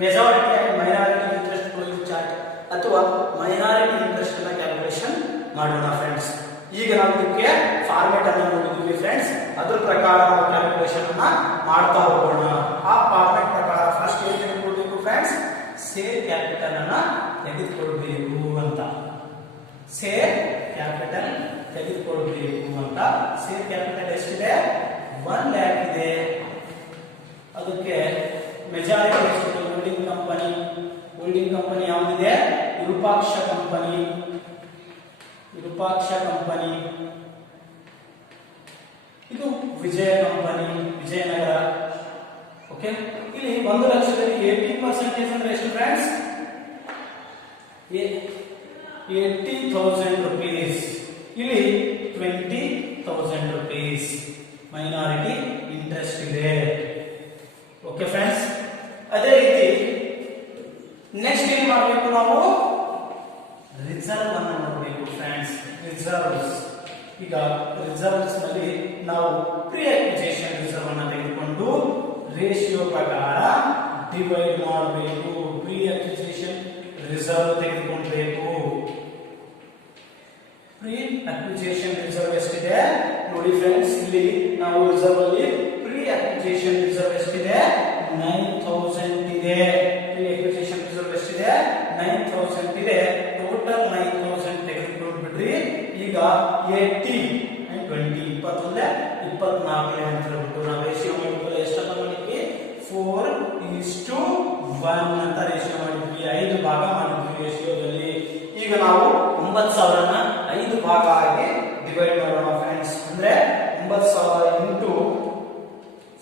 majority and minority interest flowing chart ಅಥವಾ ಮೈನಾರಿಟಿ ಇಂಟ್ರೆಸ್ಟ್ ಅನ್ನ ಕ್ಯಾಲ್ಕುಲೇಷನ್ ಮಾಡೋಣ ಫ್ರೆಂಡ್ಸ್. ಈಗ ನಾವು ಇದಕ್ಕೆ ಫಾರ್ಮೆಟ್ ಅನ್ನು ನೋಡಿದ್ವಿ ಫ್ರೆಂಡ್ಸ್. ಅದರ ಪ್ರಕಾರ ನಾವು ಕ್ಯಾಲ್ಕುಲೇಷನ್ ಅನ್ನ ಮಾಡ್ತಾ ಹೋಗೋಣ. ಆ ಫಾರ್ಮೆಟ್ ಪ್ರಕಾರ ಫಸ್ಟ್ ಏನು ತೆಗೆದುಕೊಳ್ಬೇಕು ಫ್ರೆಂಡ್ಸ್? ಶೇರ್ ಕ್ಯಾಪಿಟಲ್ ಅನ್ನ ತೆಗೆದುಕೊಳ್ಬೇಕು ಅಂತ. ಶೇರ್ ಕ್ಯಾಪಿಟಲ್ ತೆಗೆದುಕೊಳ್ಬೇಕು ಅಂತ. ಶೇರ್ ಕ್ಯಾಪಿಟಲ್ ಎಷ್ಟಿದೆ? 1 lakh ಇದೆ. ಅದಕ್ಕೆ ಮೆಜಾರಿಟಿ ಎಷ್ಟಿದೆ? ಹೋಲ್ಡಿಂಗ್ ಕಂಪನಿ ಯಾವುದಿದೆ? ವಿರೂಪಾಕ್ಷ ಕಂಪನಿ. ಇದು ವಿಜಯ ಕಂಪನಿ, ವಿಜಯನಗರ. ಓಕೆ, ಇಲ್ಲಿ 1 ಲಕ್ಷದಲ್ಲಿ 80% ಅಂದ್ರೆ ಎಷ್ಟು ಫ್ರೆಂಡ್ಸ್? 80,000 rupees. ಇಲ್ಲಿ 20,000 rupees ಮೈನಾರಿಟಿ ಇಂಟ್ರೆಸ್ಟ್ ಇದೆ. ಓಕೆ ಫ್ರೆಂಡ್ಸ್, ಅದೇ ರೀತಿ ನೆಕ್ಸ್ಟ್ ಏನ್ ಮಾಡಬೇಕು? ನಾವು ರಿಸರ್ವ್ ಅನ್ನು ನೋಡಬೇಕು ಫ್ರೆಂಡ್ಸ್. ರಿಸರ್ವ್ಸ್. ಈಗ ರಿಸರ್ವ್ಸ್ ನಲ್ಲಿ ನಾವು ಪ್ರೀ ಅಕ್ವಿಸಿಷನ್ ರಿಸರ್ವ್ ಅನ್ನು ತೆಗೆದುಕೊಂಡು ರೇಷಿಯೋ ಪ್ರಕಾರ ಡಿವೈಡ್ ಮಾಡಬೇಕು. ಪ್ರೀ ಅಕ್ವಿಸಿಷನ್ ರಿಸರ್ವ್ ತೆಗೆದುಕೊಳ್ಬೇಕು. ಪ್ರೀ ಅಕ್ವಿಸಿಷನ್ ರಿಸರ್ವ್ ಎಷ್ಟಿದೆ ನೋಡಿ ಫ್ರೆಂಡ್ಸ್, ಇಲ್ಲಿ ನಾವು ರಿಸರ್ವ್ ಅಲ್ಲಿ ಪ್ರೀ ಅಕ್ವಿಸಿಷನ್ ರಿಸರ್ವ್ ಎಷ್ಟಿದೆ 9000 ಇದೆ. ಪ್ರೀ ಅಕ್ವಿಸಿಷನ್ ರಿಸರ್ವ್ ಎಷ್ಟಿದೆ 9000 ಇದೆ. ಟೋಟಲ್ 9000 ತೆಗೆದುಕೊಂಡ್ಬಿಡ್ರಿ. ಈಗ 80 and 20 21 24 ಅಂತ ಹೇಳ್ಬಿಟ್ಟು ನಾವು ರೇಷಿಯೋ ಮಾಡಿದ್ವಿ. ಎಷ್ಟಪ್ಪ ಮಾಡಿದ್ವಿ 4:1 ಅಂತ ರೇಷಿಯೋ ಮಾಡಿದ್ವಿ. 5 ಭಾಗ ಮಾಡಿದ್ವಿ ರೇಷಿಯೋದಲ್ಲಿ. ಈಗ ನಾವು 9000 ನ 5 ಭಾಗ ಆಗಿ ಡಿವೈಡ್ ಮಾಡೋಣ ಫ್ರೆಂಡ್ಸ್. ಅಂದ್ರೆ 9000 ಇಂಟು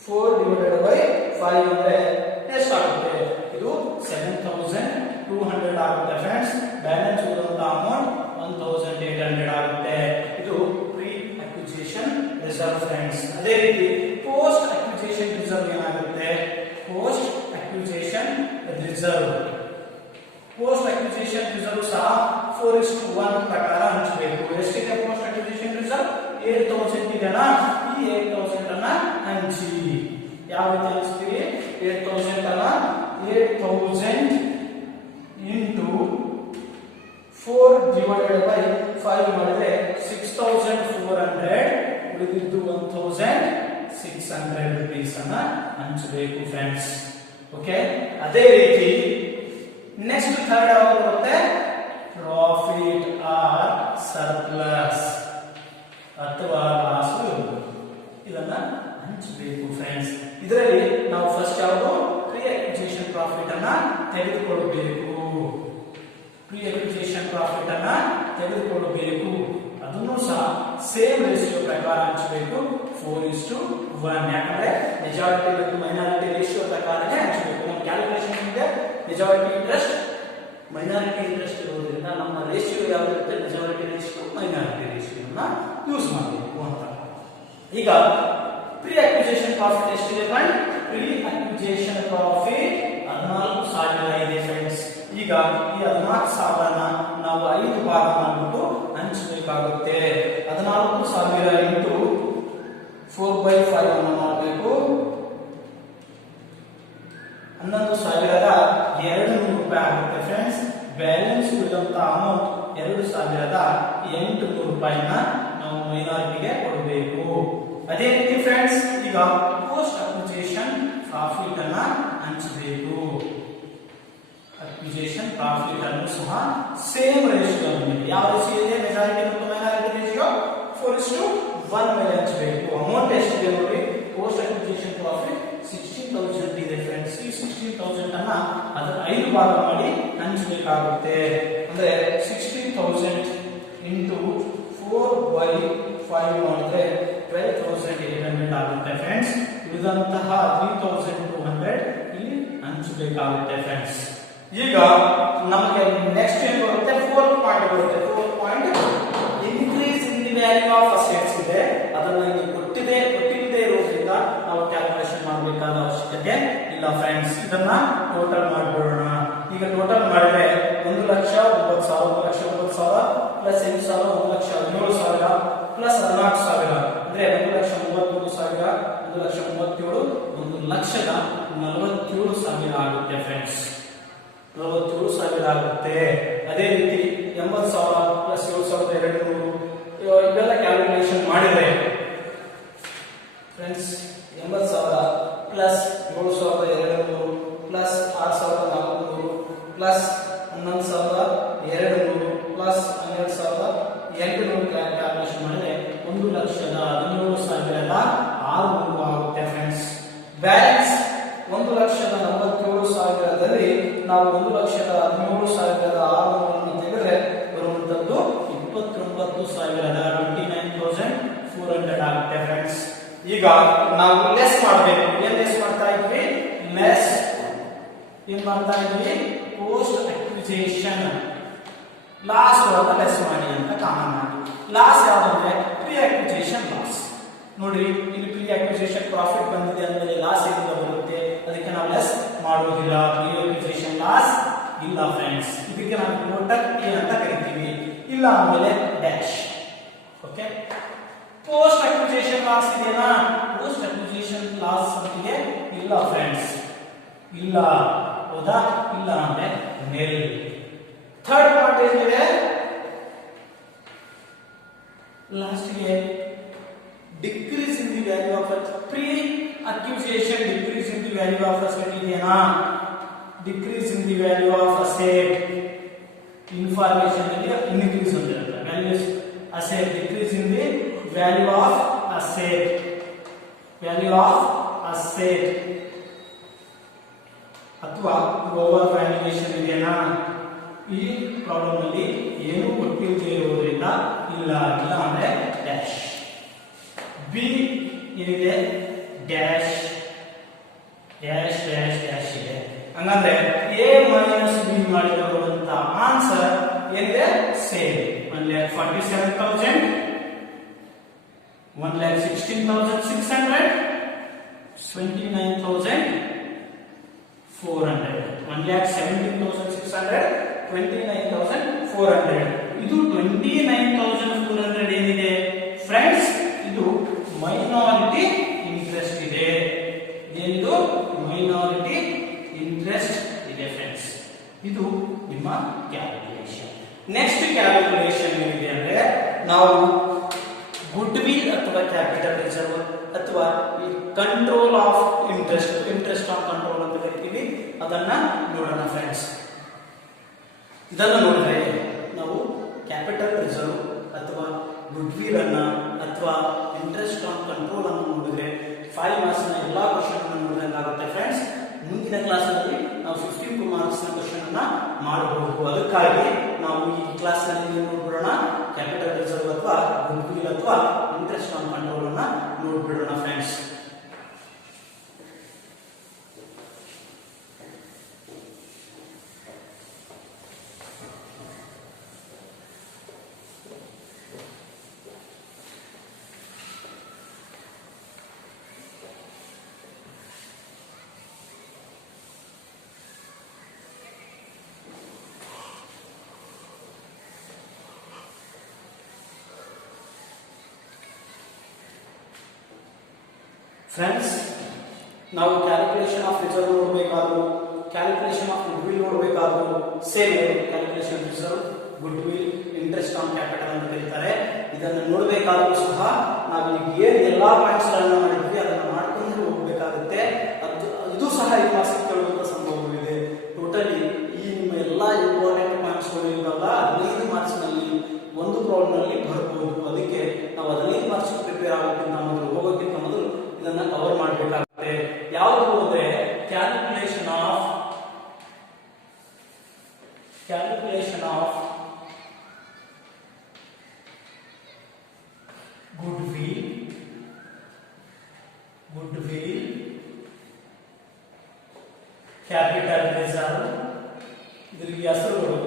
4 ಡಿವೈಡೆಡ್ ಬೈ 5 ಅಂದ್ರೆ ಎಷ್ಟಾಗುತ್ತೆ? ಇದು 7200 ಆಗುತ್ತೆ ಫ್ರೆಂಡ್ಸ್. ಬ್ಯಾಲೆನ್ಸ್ ಉಳಿದಂತ ಅಮೌಂಟ್ 1800 ಆಗುತ್ತೆ. ಇದು ಪ್ರೀ ಅಕ್ವಿಸಿಷನ್ ರಿಸರ್ವ್ ಫ್ರೆಂಡ್ಸ್. ಅದೇ ರೀತಿ ಪೋಸ್ಟ್ ಅಕ್ವಿಸಿಷನ್ ರಿಸರ್ವ್ ಏನಾಗುತ್ತೆ? ಪೋಸ್ಟ್ ಅಕ್ವಿಸಿಷನ್ ರಿಸರ್ವ್ ಸಹ 4:1 ಪ್ರಕಾರ ಹಂಚಬೇಕು. ಎಷ್ಟಿದೆ ಪೋಸ್ಟ್ ಅಕ್ವಿಸಿಷನ್ ರಿಸರ್ವ್? 8000 ಇದೆನಾ? ಈ 8000 ಅನ್ನ ಹಂಚಿ. ಯಾವ ರೀತಿ ಹಂಚ್ತೀವಿ? 8000 ಅನ್ನ 8000 ಇಂಟು 4 ಡಿವೈಡೆಡ್ ಬೈ 5 ಮಾಡಿದ್ರೆ 6400. ಉಳಿದಿದ್ದು 1600 rupees ಅನ್ನ ಹಂಚಬೇಕು ಫ್ರೆಂಡ್ಸ್. ಓಕೆ, ಅದೇ ರೀತಿ ನೆಕ್ಸ್ಟ್ ಥರ್ಡ್ ಯಾವುದು ಬರುತ್ತೆ? ಪ್ರಾಫಿಟ್ ಆರ್ ಸರ್ಪ್ಲಸ್ ಅಥವಾ ಲಾಸ್. ಇದನ್ನ ಹಂಚಬೇಕು ಫ್ರೆಂಡ್ಸ್. ಇದರಲ್ಲಿ ನಾವು ಫಸ್ಟ್ ಯಾವುದು? ಪ್ರೀ ಅಕ್ವಿಸಿಷನ್ ಪ್ರಾಫಿಟ್ ಅನ್ನ ತೆಗೆದುಕೊಳ್ಳಬೇಕು. ಪ್ರೀ ಅಕ್ವಿಸಿಷನ್ ಪ್ರಾಫಿಟ್ ಅನ್ನ ತೆಗೆದುಕೊಳ್ಳಬೇಕು. ಅದನ್ನು ಸಹ ಸೇಮ್ ರೇಷಿಯೋ ಪ್ರಕಾರ ಹಂಚಬೇಕು 4:1. ಯಾಕಂದ್ರೆ ಮೆಜಾರಿಟಿ ಮತ್ತು ಮೈನಾರಿಟಿ ರೇಷಿಯೋ ಪ್ರಕಾರನೇ ಹಂಚಬೇಕು. ನಮ್ಮ ಕ್ಯಾಲ್ಕುಲೇಷನ್ ಇದೆ ಮೆಜಾರಿಟಿ ಇಂಟ್ರೆಸ್ಟ್ ಮೈನಾರಿಟಿ ಇಂಟ್ರೆಸ್ಟ್ ಇರೋದ್ರಿಂದ ನಮ್ಮ ರೇಷಿಯೋ ಯಾವ್ದಿರುತ್ತೆ? ಮೆಜಾರಿಟಿ ರೇಷಿಯೋ ಮೈನಾರಿಟಿ ರೇಷಿಯೋನ ಯೂಸ್ ಮಾಡಬೇಕು ಅಂತ. ಈಗ ಪ್ರೀ ಅಕ್ವಿಸಿಷನ್ ಪ್ರಾಫಿಟ್ ಎಷ್ಟಿದೆ ಫ್ರೆಂಡ್? ಪ್ರೀ ಅಕ್ವಿಸಿಷನ್ ಪ್ರಾಫಿಟ್ 14000 ಇದೆ ಫ್ರೆಂಡ್ಸ್. ಈಗ ಈ 14000ನ ನಾವು 5 ಭಾಗ ಮಾಡಿಬಿಟ್ಟು ಹಂಚಬೇಕಾಗುತ್ತೆ. 14000 ಇಂಟು 4/5 ಅನ್ನು ಮಾಡಬೇಕು. 11200 ರೂಪಾಯಿ ಆಗುತ್ತೆ ಫ್ರೆಂಡ್ಸ್. ಬ್ಯಾಲೆನ್ಸ್ ಉಳಿದಂತ ಅಮೌಂಟ್ 2800 ರೂಪಾಯಿನ ನಾವು ಮೈನಾರಿಟಿಗೆ ಕೊಡಬೇಕು. ಅದೇ ರೀತಿ ಫ್ರೆಂಡ್ಸ್ ಈಗ ಪೋಸ್ಟ್ ಅಕ್ವಿಸಿಷನ್ ಪ್ರಾಫಿಟ್ ಅನ್ನ ಹಂಚಬೇಕು. ಅಕ್ವಿಸಿಷನ್ ಪ್ರಾಫಿಟ್ ಅನ್ನು ಸಹ ಸೇಮ್ ರೇಷಿಯೋ ಮೇಲೆ, ಯಾವ ರೇಷಿಯೋ ಇದೆ? ಮೆಜಾರಿಟಿ ಮತ್ತು ಮೈನಾರಿಟಿ ರೇಷಿಯೋ 4:1 ಮೇಲೆ ಹಂಚಬೇಕು. ಅಮೌಂಟ್ ಎಷ್ಟಿದೆ ನೋಡಿ? ಪೋಸ್ಟ್ ಅಕ್ವಿಸಿಷನ್ ಪ್ರಾಫಿಟ್ 16000 ಇದೆ ಫ್ರೆಂಡ್ಸ್. ಈ 16000 ಅನ್ನ ಅದರ 5 ಭಾಗ ಮಾಡಿ ಹಂಚಬೇಕಾಗುತ್ತೆ. ಅಂದ್ರೆ 16000 ಇಂಟು 4/5 ಮಾಡಿದ್ರೆ 12800 ಆಗುತ್ತೆ ಫ್ರೆಂಡ್ಸ್. ಉಳಿದಂತಹ 3200 ಇಲ್ಲಿ ಹಂಚಬೇಕಾಗುತ್ತೆ ಫ್ರೆಂಡ್ಸ್. ಈಗ ನಮಗೆ ನೆಕ್ಸ್ಟ್ ಏನು ಬರುತ್ತೆ? 4th ಪಾಯಿಂಟ್ ಬರುತ್ತೆ. 4th point increase in the value of assets ಇದೆ. ಅದನ್ನ ಇಲ್ಲಿ ಕೊಟ್ಟಿಲ್ಲದೆ ಇರೋದ್ರಿಂದ ನಾವು ಕ್ಯಾಲ್ಕುಲೇಷನ್ ಮಾಡಬೇಕಾದ ಅವಶ್ಯಕತೆ ಇಲ್ಲ ಫ್ರೆಂಡ್ಸ್. ಇದನ್ನ ಟೋಟಲ್ ಮಾಡಿಬಿಡೋಣ. ಈಗ ಟೋಟಲ್ ಮಾಡಿದ್ರೆ 1,90,000 ಪ್ಲಸ್ 8,000 1,17,000 ಪ್ಲಸ್ 14,000 ಅಂದ್ರೆ 1,33,000 1,37,000 1,47,000 ಆಗುತ್ತೆ ಫ್ರೆಂಡ್ಸ್. 47,000 ಆಗುತ್ತೆ. ಅದೇ ರೀತಿ 80,000 ಪ್ಲಸ್ 7,200 ಇವೆಲ್ಲ ಕ್ಯಾಲ್ಕುಲೇಷನ್ ಮಾಡಿದ್ರೆ friends 80,000 plus 7,200 plus 6,400 plus 11,200 plus 12,800 calculation ಮಾಡಿದ್ರೆ 1,17,600 ಆಗುತ್ತೆ ಫ್ರೆಂಡ್ಸ್. ಬ್ಯಾಲೆನ್ಸ್ 1,47,000ದಲ್ಲಿ ನಾವು 1,17,600 ತೆಗೆದ್ರೆ ಬರುವಂತದ್ದು 29,400 ಆಗುತ್ತೆ ಫ್ರೆಂಡ್ಸ್. ಈಗ ನಾವು ಲೆಸ್ ಮಾಡಬೇಕು. ಏನ್ ಲೆಸ್ ಮಾಡ್ತಾ ಇದ್ವಿ? ಲೆಸ್ ಏನ್ ಮಾಡ್ತಾ ಇದ್ವಿ? ಪೋಸ್ಟ್ ಅಕ್ವಿಸಿಷನ್ ಲಾಸ್ ಲೆಸ್ ಮಾಡಿ ಅಂತ ಕಾಮನ್ ಮಾಡಿ. ಲಾಸ್ ಯಾವ್ದಂದ್ರೆ ಪ್ರೀ ಅಕ್ವಿಸಿಷನ್ ಲಾಸ್. ನೋಡಿ ಇಲ್ಲಿ ಪ್ರೀ ಅಕ್ವಿಸಿಷನ್ ಪ್ರಾಫಿಟ್ ಬಂದಿದೆ ಅಂದ್ರೆ ಲಾಸ್ ಏನಿದೆ ಬರುತ್ತೆ, ಅದಕ್ಕೆ ನಾವು ಲೆಸ್ ಮಾಡೋದಿಲ್ಲ. ಪ್ರೀ ಅಕ್ವಿಸಿಷನ್ ಲಾಸ್ ಇಲ್ಲ ಫ್ರೆಂಡ್ಸ್. ಇದಕ್ಕೆ ನಾವು ಟೋಟಲ್ ಎ ಅಂತ ಕರಿತೀವಿ. ಇಲ್ಲ ಆಮೇಲೆ dash. Okay, post acquisition loss ಇದೆನಾ? ಪೋಸ್ಟ್ ಅಕ್ವಿಸಿಷನ್ ಲಾಸ್ ಅಂತಿದೆ, ಇಲ್ಲ ಇಲ್ಲ ಫ್ರೆಂಡ್ಸ್, ಇಲ್ಲ. ಹೌದಾ? ಇಲ್ಲ ಅಂದ್ರೆ ನೆಲ್. ಥರ್ಡ್ ಪಾರ್ಟ್ ಏನಿದೆ ಲಾಸ್ಟ್ಗೆ decrease in the value of pre acquisition decrease in the value of asset ಇದೆಯಾ? Decrease in the value of asset information ಅಲ್ಲಿ ಇನ್ಕ್ರೀಸ್ ಆಗಿರುತ್ತೆ. Values asset decrease in the value of asset, value of asset ಅಥವಾ over valuation ಇದೆಯಾ? ಈ problem ಅಲ್ಲಿ ಏನು ಕೊಟ್ಟಿಲ್ಲದೆ ಇರೋದ್ರಿಂದ ಇಲ್ಲ. ಇಲ್ಲ ಅಂದ್ರೆ ಡ್ಯಾಶ್. ಬಿ ಏನಿದೆ ಡ್ಯಾಶ್ ಡ್ಯಾಶ್ ಡ್ಯಾಶ್ ಡ್ಯಾಶ್ ಇದೆ. ಹಂಗಂದ್ರೆ ಎ ಮೈನಸ್ ಬಿ ಮಾಡಿರುವಂತ ಆನ್ಸರ್ ಏನಿದೆ ಸೇಮ್. 1,47,000, 1,16,600, 29,400, 1,17,600, 29,400. ಇದು 29,400 ಏನಿದೆ ಫ್ರೆಂಡ್ಸ್, ಇದು ಮೈನಾರಿಟಿ ಇಂಟ್ರೆಸ್ಟ್ ಇದೆ. ಏನಿದು ಮೈನಾರಿಟಿ ಇಂಟ್ರೆಸ್ಟ್ ಇದೆ ಫ್ರೆಂಡ್ಸ್. ಇದು ನಿಮ್ಮ ಕ್ಯಾಲ್ಕುಲೇಷನ್. ನೆಕ್ಸ್ಟ್ ಕ್ಯಾಲ್ಕುಲೇಷನ್ ಏನಿದೆ ಅಂದ್ರೆ ನಾವು ಗುಡ್ ವಿಲ್ ಅಥವಾ ಕ್ಯಾಪಿಟಲ್ ರಿಸರ್ವ್ ಅಥವಾ control of interest, interest of control ಅಂತ ಕರಿತೀವಿ, ಅದನ್ನ ನೋಡೋಣ ಫ್ರೆಂಡ್ಸ್. ಇದನ್ನು ನೋಡಿದ್ರೆ ನಾವು ಕ್ಯಾಪಿಟಲ್ ರಿಸರ್ವ್ ಅಥವಾ ಗುಡ್ ವಿಲ್ ಅನ್ನ ಅಥವಾ ಇಂಟ್ರೆಸ್ಟ್ ಆನ್ ಕಂಟ್ರೋಲ್ ಅನ್ನು ನೋಡಿದ್ರೆ 5 ಮಾರ್ಕ್ಸ್ ನ ಎಲ್ಲಾ ಕ್ವಶನ್ ಅನ್ನು ನೋಡಿದಂಗಾಗುತ್ತೆ ಫ್ರೆಂಡ್ಸ್. ಮುಂದಿನ ಕ್ಲಾಸ್ ನಲ್ಲಿ ನಾವು 15 ಮಾರ್ಕ್ಸ್ ನ ಕ್ವಶನ್ ಅನ್ನ ಮಾಡಬಹುದು. ಅದಕ್ಕಾಗಿ ನಾವು ಈ ಕ್ಲಾಸ್ ನಲ್ಲಿ ನೋಡ್ಬಿಡೋಣ ಕ್ಯಾಪಿಟಲ್ ರಿಸರ್ವ್ ಅಥವಾ ಗುಡ್ ವಿಲ್ ಅಥವಾ ಇಂಟ್ರೆಸ್ಟ್ ಆನ್ ಕಂಟ್ರೋಲ್ ಅನ್ನ ನೋಡ್ಬಿಡೋಣ ಫ್ರೆಂಡ್ಸ್. ಫ್ರೆಂಡ್ಸ್, ನಾವು ಕ್ಯಾಲ್ಕುಲೇಷನ್ ಆಫ್ ರಿಸರ್ವ್ ನೋಡಬೇಕಾದ್ರು, ಕ್ಯಾಲ್ಕುಲೇಷನ್ ಆಫ್ ಗುಡ್ ವಿಲ್ ನೋಡಬೇಕಾದ್ರು same calculation reserve, goodwill, interest on capital ಅಂತ ಕರೀತಾರೆ. ಇದನ್ನು ನೋಡಬೇಕಾದ್ರೂ ಸಹ ನಾವು ಈಗ ಏನು ಎಲ್ಲಾ ಪಾಯಿಂಟ್ಸ್ ಗಳನ್ನ ಮಾಡಿದ್ವಿ ಅದನ್ನ ಮಾಡ್ಕೊಂಡು ಹೋಗ್ಬೇಕಾಗುತ್ತೆ. ಇದು ಸಹ ಈ ಮಾರ್ಕ್ಸ್ ಕೇಳುವಂತ ಸಂಭವವಿದೆ. ಟೋಟಲಿ ಈ ನಿಮ್ಮ ಎಲ್ಲಾ ಇಂಪಾರ್ಟೆಂಟ್ ಪಾಯಿಂಟ್ಸ್ ಗಳು ಇರುತ್ತಲ್ಲ 15 ಮಾರ್ಕ್ಸ್ ನಲ್ಲಿ ಒಂದು ಪ್ರಾಬ್ಲಮ್ ನಲ್ಲಿ ಬರಬಹುದು. ಅದಕ್ಕೆ ನಾವು 15 ಮಾರ್ಕ್ಸ್ ಪ್ರಿಪೇರ್ ಆಗೋಕ್ಕಿಂತ ಮೊದಲು, ಹೋಗೋಕ್ಕಿಂತ ಮೊದಲು ಇದನ್ನ ಕವರ್ ಮಾಡಬೇಕಾಗುತ್ತೆ. ಯಾವುದು ಅಂದ್ರೆ calculation of goodwill, capital reserve, ಇದರಿಗೆ ಹೆಸರುಗಳು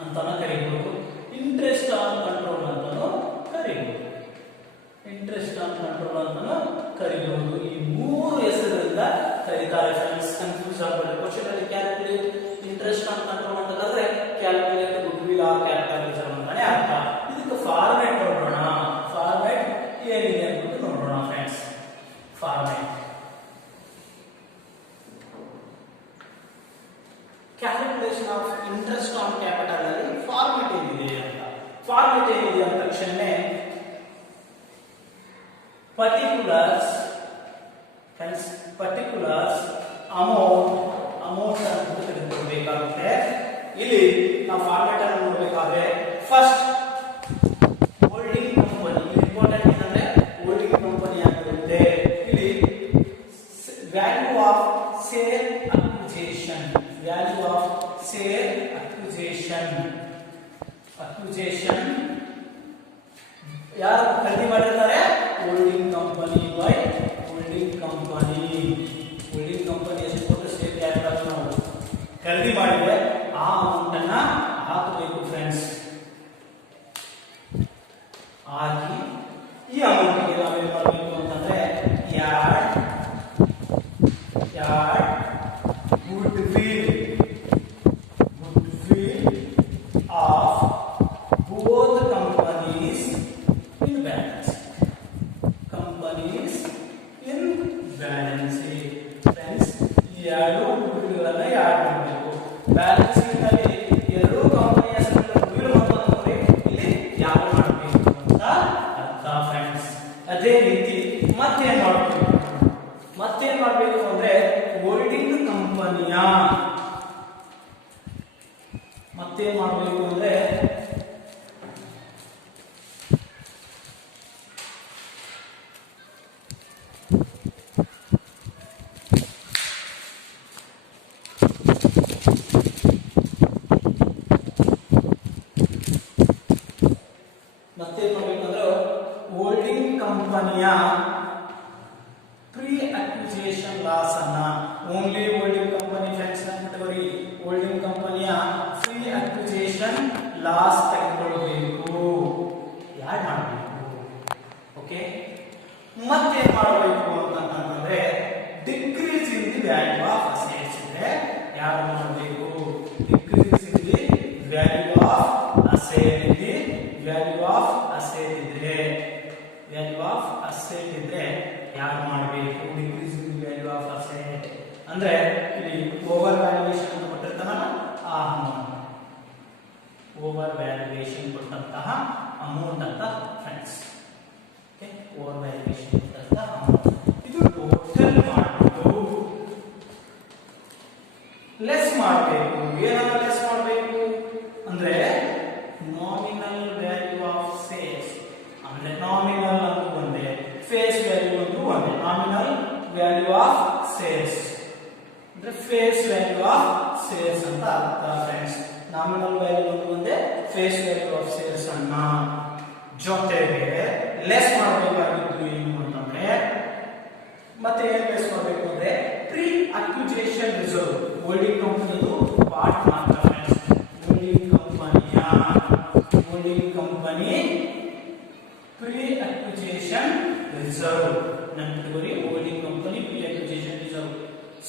ಅಂತಾನು ಕರೀಬಹುದು, ಇಂಟ್ರೆಸ್ಟ್ ಆನ್ ಕಂಟ್ರೋಲ್ ಅಂತಾನು ಕರೀಬಹುದು, ಇಂಟ್ರೆಸ್ಟ್ ಆನ್ ಕಂಟ್ರೋಲ್ ಅಂತಾನು ಕರೀಬಹುದು. ಈ 3 ಹೆಸರಿನಿಂದ ಕರೀತಾರೆ ಫ್ರೆಂಡ್ಸ್. ಕನ್ಫ್ಯೂಸ್ ಆಗಬೇಡಿ. ಕ್ವಶನ್ ಅಲ್ಲಿ ಕ್ಯಾಲ್ಕುಲೇಟ್ ಇಂಟ್ರೆಸ್ಟ್ ಆನ್ ಕಂಟ್ರೋಲ್ ಅಂತ ಕರೆದ್ರೆ calculate goodwill or capital reserve ಅಂತಾನೆ ಅರ್ಥ. ಇದಕ್ಕೆ ಫಾರ್ಮ್ಯಾಟ್ ನೋಡೋಣ. ಫಾರ್ಮ್ಯಾಟ್ ಏನಿದೆ ಅಂತ ನೋಡೋಣ friends. Format calculation of interest on capital ಅಲ್ಲಿ ಫಾರ್ಮ್ಯಾಟ್ ಏನಿದೆ ಅಂತ. ಫಾರ್ಮ್ಯಾಟ್ ಏನಿದೆ ಅಂದ ತಕ್ಷಣ particulars ಅಮೌಂಟ್ ಅಂತ ತೆಗೆದುಕೊಳ್ಳಬೇಕಾಗುತ್ತೆ. ಇಲ್ಲಿ ನಾವು ಫಾರ್ಮ್ಯಾಟ್ ಅನ್ನು ನೋಡಬೇಕಾದ್ರೆ ಫಸ್ಟ್ ಹೋಲ್ಡಿಂಗ್ ಕಂಪನಿ ಇಂಪಾರ್ಟೆಂಟ್ ಏನಂದ್ರೆ ಹೋಲ್ಡಿಂಗ್ ಕಂಪನಿ ಆಗಿರುತ್ತೆ. ಇಲ್ಲಿ ವ್ಯಾಲ್ಯೂ ಆಫ್ ಸೇಲ್ ಅಕ್ವಿಸಿಷನ್, ಯಾರು ಖರೀದಿ ಮಾಡಿರ್ತಾರೆ? Holding company by holding company ಎಷ್ಟು ಕೊಟ್ಟು ಸ್ಟೇಟ್ ಕ್ಯಾಪಿಟಲ್ ನಾವು ಖರೀದಿ ಮಾಡಿದ್ರೆ ಆ ಅಮೌಂಟ್ ಅನ್ನ ಹಾಕಬೇಕು ಫ್ರೆಂಡ್ಸ್. ಹಾಕಿ ಈ ಅಮೌಂಟ್ಗೆ ನಾವೇನ್ ಮಾಡಬೇಕು ಅಂತಂದ್ರೆ yard good will of both companies in balance. Companies ಮತ್ತೆ ಮಾಡಬೇಕು ಅಂದ್ರೆ ಹೋಲ್ಡಿಂಗ್ ಕಂಪನಿಯ ಪ್ರೀ ಅಕ್ವಿಜಿಷನ್ ಲಾಸ್ ಅನ್ನ ಓನ್ಲಿ ಹೋಲ್ಡಿಂಗ್ ಕಂಪನಿ ಫ್ರೆಂಡ್ಸ್ ನೆನಪಿಟ್ಟುಕೊಳ್ಳಿ ಹೋಲ್ಡಿಂಗ್ ಕಂಪನಿಯ ಪ್ರೀ ಅಕ್ವಿಜಿಷನ್ ಲಾಸ್ ತೆಗೆದುಕೊಳ್ಳಬೇಕು ಯಾಡ್ ಮಾಡಬೇಕು ಓಕೆ ಮತ್ತೆ ಮಾಡಬೇಕು ಅಂತಂದ್ರೆ decrease in the value of assets ಇದ್ರೆ ಯಾರು ಮಾಡಬೇಕು decrease in the value of asset value of asset ಇದ್ರೆ ವ್ಯಾಲ್ಯೂ ಆಫ್ ಅಸೆಟ್ ಇದ್ರೆ ಯಾರು ಮಾಡಬೇಕು decrease in value of asset ಅಂದ್ರೆ ಇಲ್ಲಿ ಓವರ್ ವ್ಯಾಲ್ಯೂಯೇಷನ್ ಅಂತ ಕೊಟ್ಟಿರ್ತಾನಲ್ಲ ಆ ಅಮೌಂಟ್ ಓವರ್ ವ್ಯಾಲ್ಯೂಯೇಷನ್ ಕೊಟ್ಟಂತಹ ಅಮೌಂಟ್ ಅಂತ ಫ್ರೆಂಡ್ಸ್ ಓಕೆ ಓವರ್ ವ್ಯಾಲ್ಯೂಯೇಷನ್ ಕೊಟ್ಟಂತಹ ಅಮೌಂಟ್ ಇದು ಟೋಟಲ್ ಮಾಡಬೇಕು ಲೆಸ್ ಮಾಡಬೇಕು ಏನನ್ನ ಲೆಸ್ ಮಾಡಬೇಕು ಅಂದ್ರೆ ನಾಮಿನಲ್ ವ್ಯಾಲ್ಯೂ ಆಫ್ ಸೇಲ್ಸ್ ಅಂದ್ರೆ ನಾಮಿನಲ್ ಅಂತ ಒಂದೇ ಫೇಸ್ ವ್ಯಾಲ್ಯೂ ಅಂತ ಒಂದೇ ನಾಮಿನಲ್ ವ್ಯಾಲ್ಯೂ ಆಫ್ ಸೇಲ್ಸ್ ಅಂದ್ರೆ ಫೇಸ್ ವ್ಯಾಲ್ಯೂ ಆಫ್ ಸೇಲ್ಸ್ ಅಂತ ಅರ್ಥ ಫ್ರೆಂಡ್ಸ್ ನಾಮಿನಲ್ ವ್ಯಾಲ್ಯೂ ಅಂತ ಒಂದೇ ಫೇಸ್ ವ್ಯಾಲ್ಯೂ ಆಫ್ ಸೇಲ್ಸ್ ಅನ್ನ ಜೊತೆಗೆ ಲೆಸ್ ಮಾಡಬೇಕಾಗಿದ್ದು ಏನು ಅಂತಂದ್ರೆ ಮತ್ತೆ ಏನ್ ಲೆಸ್ ಮಾಡಬೇಕು ಅಂದ್ರೆ ಪ್ರೀ ಅಕ್ವಿಜಿಷನ್ ರಿಸರ್ವ್ ಹೋಲ್ಡಿಂಗ್ ಕಂಪನಿದು ಪಾರ್ಟ್ ಮಾತ್ರ friends holding company pre acquisition reserve ನೆನಪಿಟ್ಕೊಳ್ಳಿ holding company pre acquisition reserve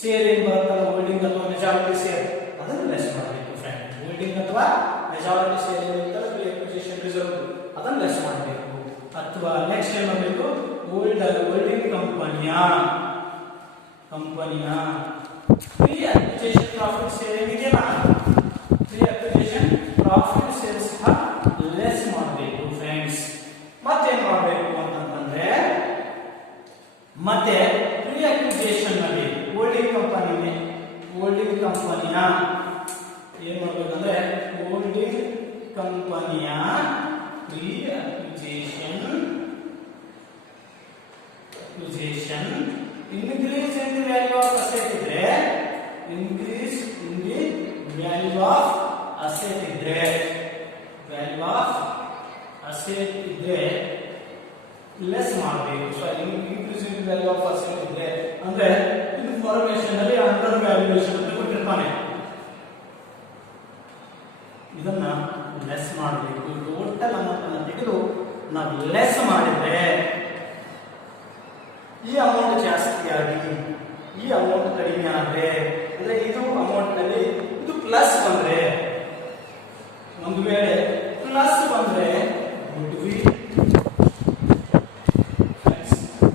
share ಏನ್ ಬರುತ್ತಲ್ಲ ಹೋಲ್ಡಿಂಗ್ ಅಥವಾ ಮೆಜಾರಿಟಿ ಶೇರ್ ಅದನ್ನು ಲೆಸ್ ಮಾಡಬೇಕು ಫ್ರೆಂಡ್ ಹೋಲ್ಡಿಂಗ್ ಅಥವಾ ಮೆಜಾರಿಟಿ ಶೇರ್ ಏನಿರುತ್ತಲ್ಲ ಪ್ರೀ ಅಕ್ವಿಜಿಷನ್ ರಿಸರ್ವ್ ಅದನ್ನು ಲೆಸ್ ಮಾಡಬೇಕು ಅಥವಾ ನೆಕ್ಸ್ಟ್ ಏನ್ ಮಾಡಬೇಕು ಹೋಲ್ಡಿಂಗ್ ಕಂಪನಿಯ ಪ್ರೀ ಅಕ್ವಿಜಿಷನ್ ಪ್ರಾಫಿಟ್ ಶೇರ್ ಏನಿದೆಯಲ್ಲ pre acquisition profit shares less ಮಾಡಬೇಕು ಫ್ರೆಂಡ್ಸ್ ಮತ್ತೇನ್ ಮಾಡಬೇಕು ಅಂತಂದ್ರೆ ಮತ್ತೆ ಪ್ರೀ ಅಕ್ವಿಜಿಷನ್ ನಲ್ಲಿ ಹೋಲ್ಡಿಂಗ್ ಕಂಪನಿನ ಏನ್ ಮಾಡ್ಬೇಕಂದ್ರೆ ಹೋಲ್ಡಿಂಗ್ ಕಂಪನಿಯ pre acquisition increase in the value of asset ಇದ್ರೆ increase in the value of asset ಇದ್ರೆ ವ್ಯಾಲ್ಯೂ ಆಫ್ ಅಸೆಟ್ ಇದ್ರೆ ಲೆಸ್ ಮಾಡಬೇಕು so increase in value of asset ಇದ್ರೆ ಅಂದ್ರೆ ಇನ್ಫಾರ್ಮೇಶನ್ ಅಲ್ಲಿ ಅಂಡರ್ ವ್ಯಾಲ್ಯೂಯೇಷನ್ ಅಂತ ಕೊಟ್ಟಿರ್ತಾನೆ ಇದನ್ನ ಲೆಸ್ ಮಾಡಬೇಕು ಟೋಟಲ್ ಅಮೌಂಟ್ ಅನ್ನು ತೆಗೆದು ನಾವು ಲೆಸ್ ಮಾಡಿದ್ರೆ ಈ ಅಮೌಂಟ್ ಜಾಸ್ತಿ ಆಗಿ ಈ ಅಮೌಂಟ್ ಕಡಿಮೆ ಆದ್ರೆ ಅಂದ್ರೆ ಇದು ಅಮೌಂಟ್ ನಲ್ಲಿ ಇದು ಪ್ಲಸ್ ಬಂದ್ರೆ ಒಂದು ವೇಳೆ ಪ್ಲಸ್ ಬಂದ್ರೆ ಗುಡ್ವಿಲ್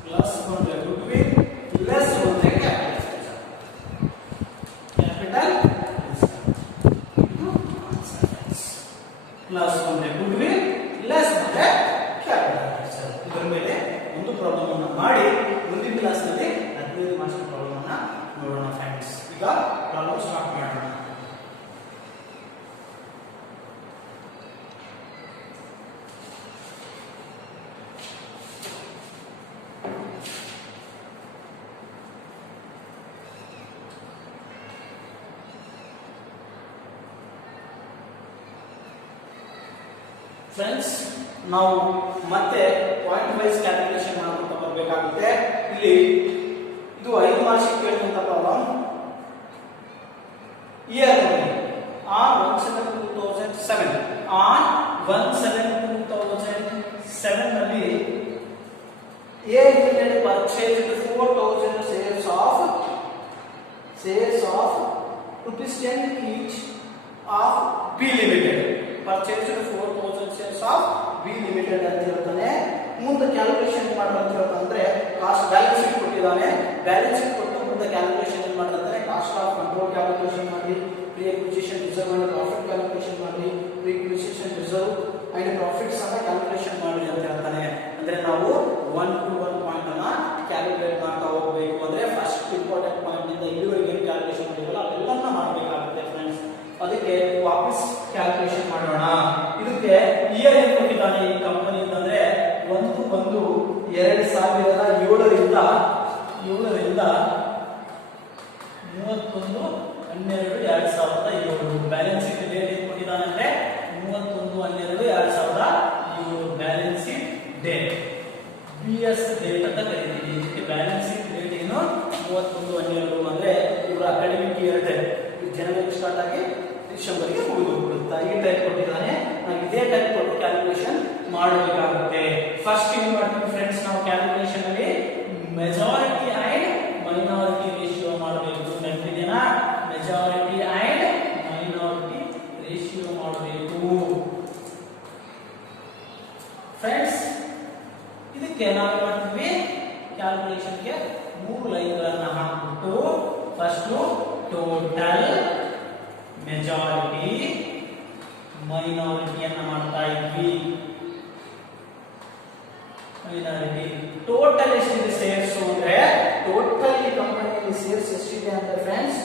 ಪ್ಲಸ್ ಬಂದ್ರೆ ಗುಡ್ವಿಲ್ ಲೆಸ್ ಬಂದ್ರೆ ಕ್ಯಾಪಿಟಲ್ ಪ್ಲಸ್ ಬಂದ್ರೆ ಗುಡ್ವಿಲ್ ಲೆಸ್ ಬಂದ್ರೆ ಕ್ಯಾಪಿಟಲ್ ಇದರ ಮೇಲೆ ಒಂದು ಪ್ರಾಬ್ಲಮ್ ಅನ್ನು ಮಾಡಿ ಮುಂದಿನ ಕ್ಲಾಸ್ ನಲ್ಲಿ 15 ಮಾರ್ಕ್ಸ್ ಪ್ರಾಬ್ಲಮ್ ಅನ್ನು ನೋಡೋಣ ಫ್ರೆಂಡ್ಸ್ ಈಗ ಪ್ರಾಬ್ಲಮ್ ಸ್ಟಾರ್ಟ್ ಮಾಡೋಣ ಫ್ರೆಂಡ್ಸ್ ನಾವು ಮತ್ತೆ ಪಾಯಿಂಟ್ ವೈಸ್ ಕ್ಯಾಲ್ಕುಲೇಷನ್ ಮಾಡ್ತಾ ಬರಬೇಕಾಗುತ್ತೆ ಇಲ್ಲಿ ಇದು 5 ಮಾರ್ಕ್ಸ್ ಕೇಳುವಂತ ಪ್ರಾಬ್ಲಮ್ ಇಯರ್ ಆನ್ 1/7/2007 ಆನ್ 1/7/2007 ನಲ್ಲಿ A Limited purchased 4,000 shares of ₹10 each of B Limited purchased 4,000 shares of B Limited ಅಂತ ಹೇಳ್ತಾನೆ ಮುಂದೆ ಕ್ಯಾಲ್ಕುಲೇಷನ್ ಮಾಡೋದು ಅಂತಂದ್ರೆ ಕಾಸ್ಟ್ ಬ್ಯಾಲೆನ್ಸ್ ಶೀಟ್ ಕೊಟ್ಟಿದ್ದಾನೆ ಬ್ಯಾಲೆನ್ಸ್ ಶೀಟ್ ಕೊಟ್ಟು ಮುಂದೆ ಕ್ಯಾಲ್ಕುಲೇಷನ್ ಏನು ಮಾಡ್ತಾರೆ ಕಾಸ್ಟ್ ಆಫ್ ಕಂಟ್ರೋಲ್ ಕ್ಯಾಲ್ಕುಲೇಷನ್ ಮಾಡಿ pre acquisition reserve and profit calculation ಮಾಡಿ pre acquisition reserve and profits ಅನ್ನ ಕ್ಯಾಲ್ಕುಲೇಷನ್ ಮಾಡಿ ಅಂತ ಹೇಳ್ತಾನೆ ಅಂದ್ರೆ ನಾವು 1 to 1 ಪಾಯಿಂಟ್ ಅನ್ನ ಕ್ಯಾಲ್ಕುಲೇಟ್ ಮಾಡ್ತಾ ಹೋಗಬೇಕು ಅಂದ್ರೆ ಫಸ್ಟ್ ಇಂಪಾರ್ಟೆಂಟ್ ಪಾಯಿಂಟ್ ಇಂದ ಇಲ್ಲಿವರೆಗೆ ಏನು ಕ್ಯಾಲ್ಕುಲೇಷನ್ ಮಾಡಿರಲ್ಲ ಅವೆಲ್ಲನ್ನ ಮಾಡಬೇಕಾಗುತ್ತೆ ಫ್ರೆಂಡ್ಸ್ ಅದಕ್ಕೆ ವಾಪಸ್ ಕ್ಯಾಲ್ಕುಲೇಷನ್ ಮಾಡೋಣ. ಇದಕ್ಕೆ ಇಯರ್ ಏನು ಕೊಟ್ಟಿದ್ದಾನೆ ಈ ಕಂಪನಿ ಅಂತಂದ್ರೆ 1/1/2007ರಿಂದ 31/12/2007 ಬ್ಯಾಲೆನ್ಸ್ ಶೀಟ್ ಡೇಟ್ ಏನು ಕೊಟ್ಟಿದ್ದಾನೆ ಅಂದ್ರೆ 31/12/2007 balance sheet date BS date ಅಂತ ಕರೀತೀವಿ. ಇದಕ್ಕೆ ಬ್ಯಾಲೆನ್ಸ್ ಶೀಟ್ ಡೇಟ್ ಏನು 31/12 ಅಂದ್ರೆ ಇವರ ಅಕಾಡೆಮಿಕ್ ಇಯರ್ ಡೇಟ್ ಜನವರಿ ಸ್ಟಾರ್ಟ್ ಆಗಿ ಡಿಸೆಂಬರ್ಗೆ ಮುಗಿದೋಗ್ಬಿಡುತ್ತಾ. ಈ ಟೈಪ್ ಕೊಟ್ಟಿದ್ದಾನೆ. ನಾವು ಇದೇ ಟೈಪ್ ಕೊಟ್ಟು ಕ್ಯಾಲ್ಕುಲೇಷನ್ ಮಾಡಬೇಕಾಗುತ್ತೆ. ಫಸ್ಟ್ ಏನು ಮಾಡ್ತೀವಿ ಫ್ರೆಂಡ್ಸ್, ನಾವು ಕ್ಯಾಲ್ಕುಲೇಷನ್ ಅಲ್ಲಿ ಮೆಜಾರಿಟಿ ಅಂಡ್ ಮೈನಾರಿಟಿ ರೇಷಿಯೋ ಮಾಡಬೇಕು. ನೆನಪಿದೆನಾ? ಮೆಜಾರಿಟಿ ಅಂಡ್ ಮೈನಾರಿಟಿ ರೇಷಿಯೋ ಮಾಡಬೇಕು ಫ್ರೆಂಡ್ಸ್. ಇದಕ್ಕೆ ನಾವು ಮಾಡ್ತೀವಿ ಕ್ಯಾಲ್ಕುಲೇಷನ್ಗೆ 3 ಲೈನ್ಗಳನ್ನು ಹಾಕ್ಬಿಟ್ಟು ಫಸ್ಟ್ ಟೋಟಲ್ ಮೆಜಾರಿಟಿ ಮೈನಾರಿಟಿಯನ್ನು ಮಾಡ್ತಾ ಇದ್ವಿ. ಮೈನಾರಿಟಿ ಟೋಟಲ್ ಎಷ್ಟಿದೆ ಸೇರ್ಸ್ ಅಂದ್ರೆ ಟೋಟಲ್ ಈ ಕಂಪನಿಯಲ್ಲಿ ಸೇರ್ಸ್ ಎಷ್ಟಿದೆ ಅಂತ ಫ್ರೆಂಡ್ಸ್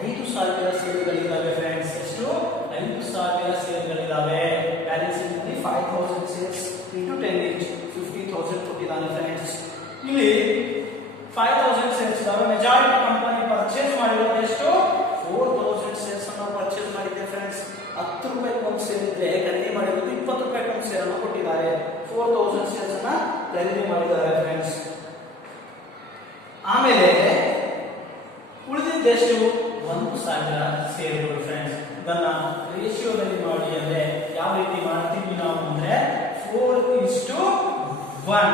5,000 ಸೇರ್ಗಳಿದ್ದಾವೆ ಫ್ರೆಂಡ್ಸ್. ಎಷ್ಟು? 5,000 ಸೇರ್ಗಳಿದ್ದಾವೆ. Balance sheet 5,000 shares into 10 each 50,000 ಕೊಟ್ಟಿದ್ದಾನೆ ಫ್ರೆಂಡ್ಸ್. ಇಲ್ಲಿ 5,000 ಸೇರ್ಸ್ ಇದಾವೆ. ಮೆಜಾರಿಟಿ ಕಂಪನಿ ಪರ್ಚೇಸ್ ಮಾಡಿರೋದು ಎಷ್ಟು? 4,000 ಸೇರ್ಸ್ ಅನ್ನು ಪರ್ಚೇಸ್ ಮಾಡಿದೆ ಫ್ರೆಂಡ್ಸ್. 10 ರೂಪಾಯಿಗೆ ಒಂದು ಸೇರ್ ಇದ್ರೆ ಖರೀದಿ ಮಾಡಿರೋದು 20 ರೂಪಾಯಿಗೆ ಒಂದು ಸೇರ್ ಅನ್ನು ಕೊಟ್ಟಿದ್ದಾರೆ. 4,000 ಸೇರ್ಸ್ ಅನ್ನ ಖರೀದಿ ಮಾಡಿದ್ದಾರೆ ಫ್ರೆಂಡ್ಸ್. ಆಮೇಲೆ ಉಳಿದಿದ್ದೆಷ್ಟು? 1,000 ಸೇರ್ಗಳು ಫ್ರೆಂಡ್ಸ್. ಇದನ್ನ ರೇಷಿಯೋದಲ್ಲಿ ಮಾಡಿ ಅಂದ್ರೆ ಯಾವ ರೀತಿ ಮಾಡ್ತೀವಿ ನಾವು ಅಂದ್ರೆ 4:1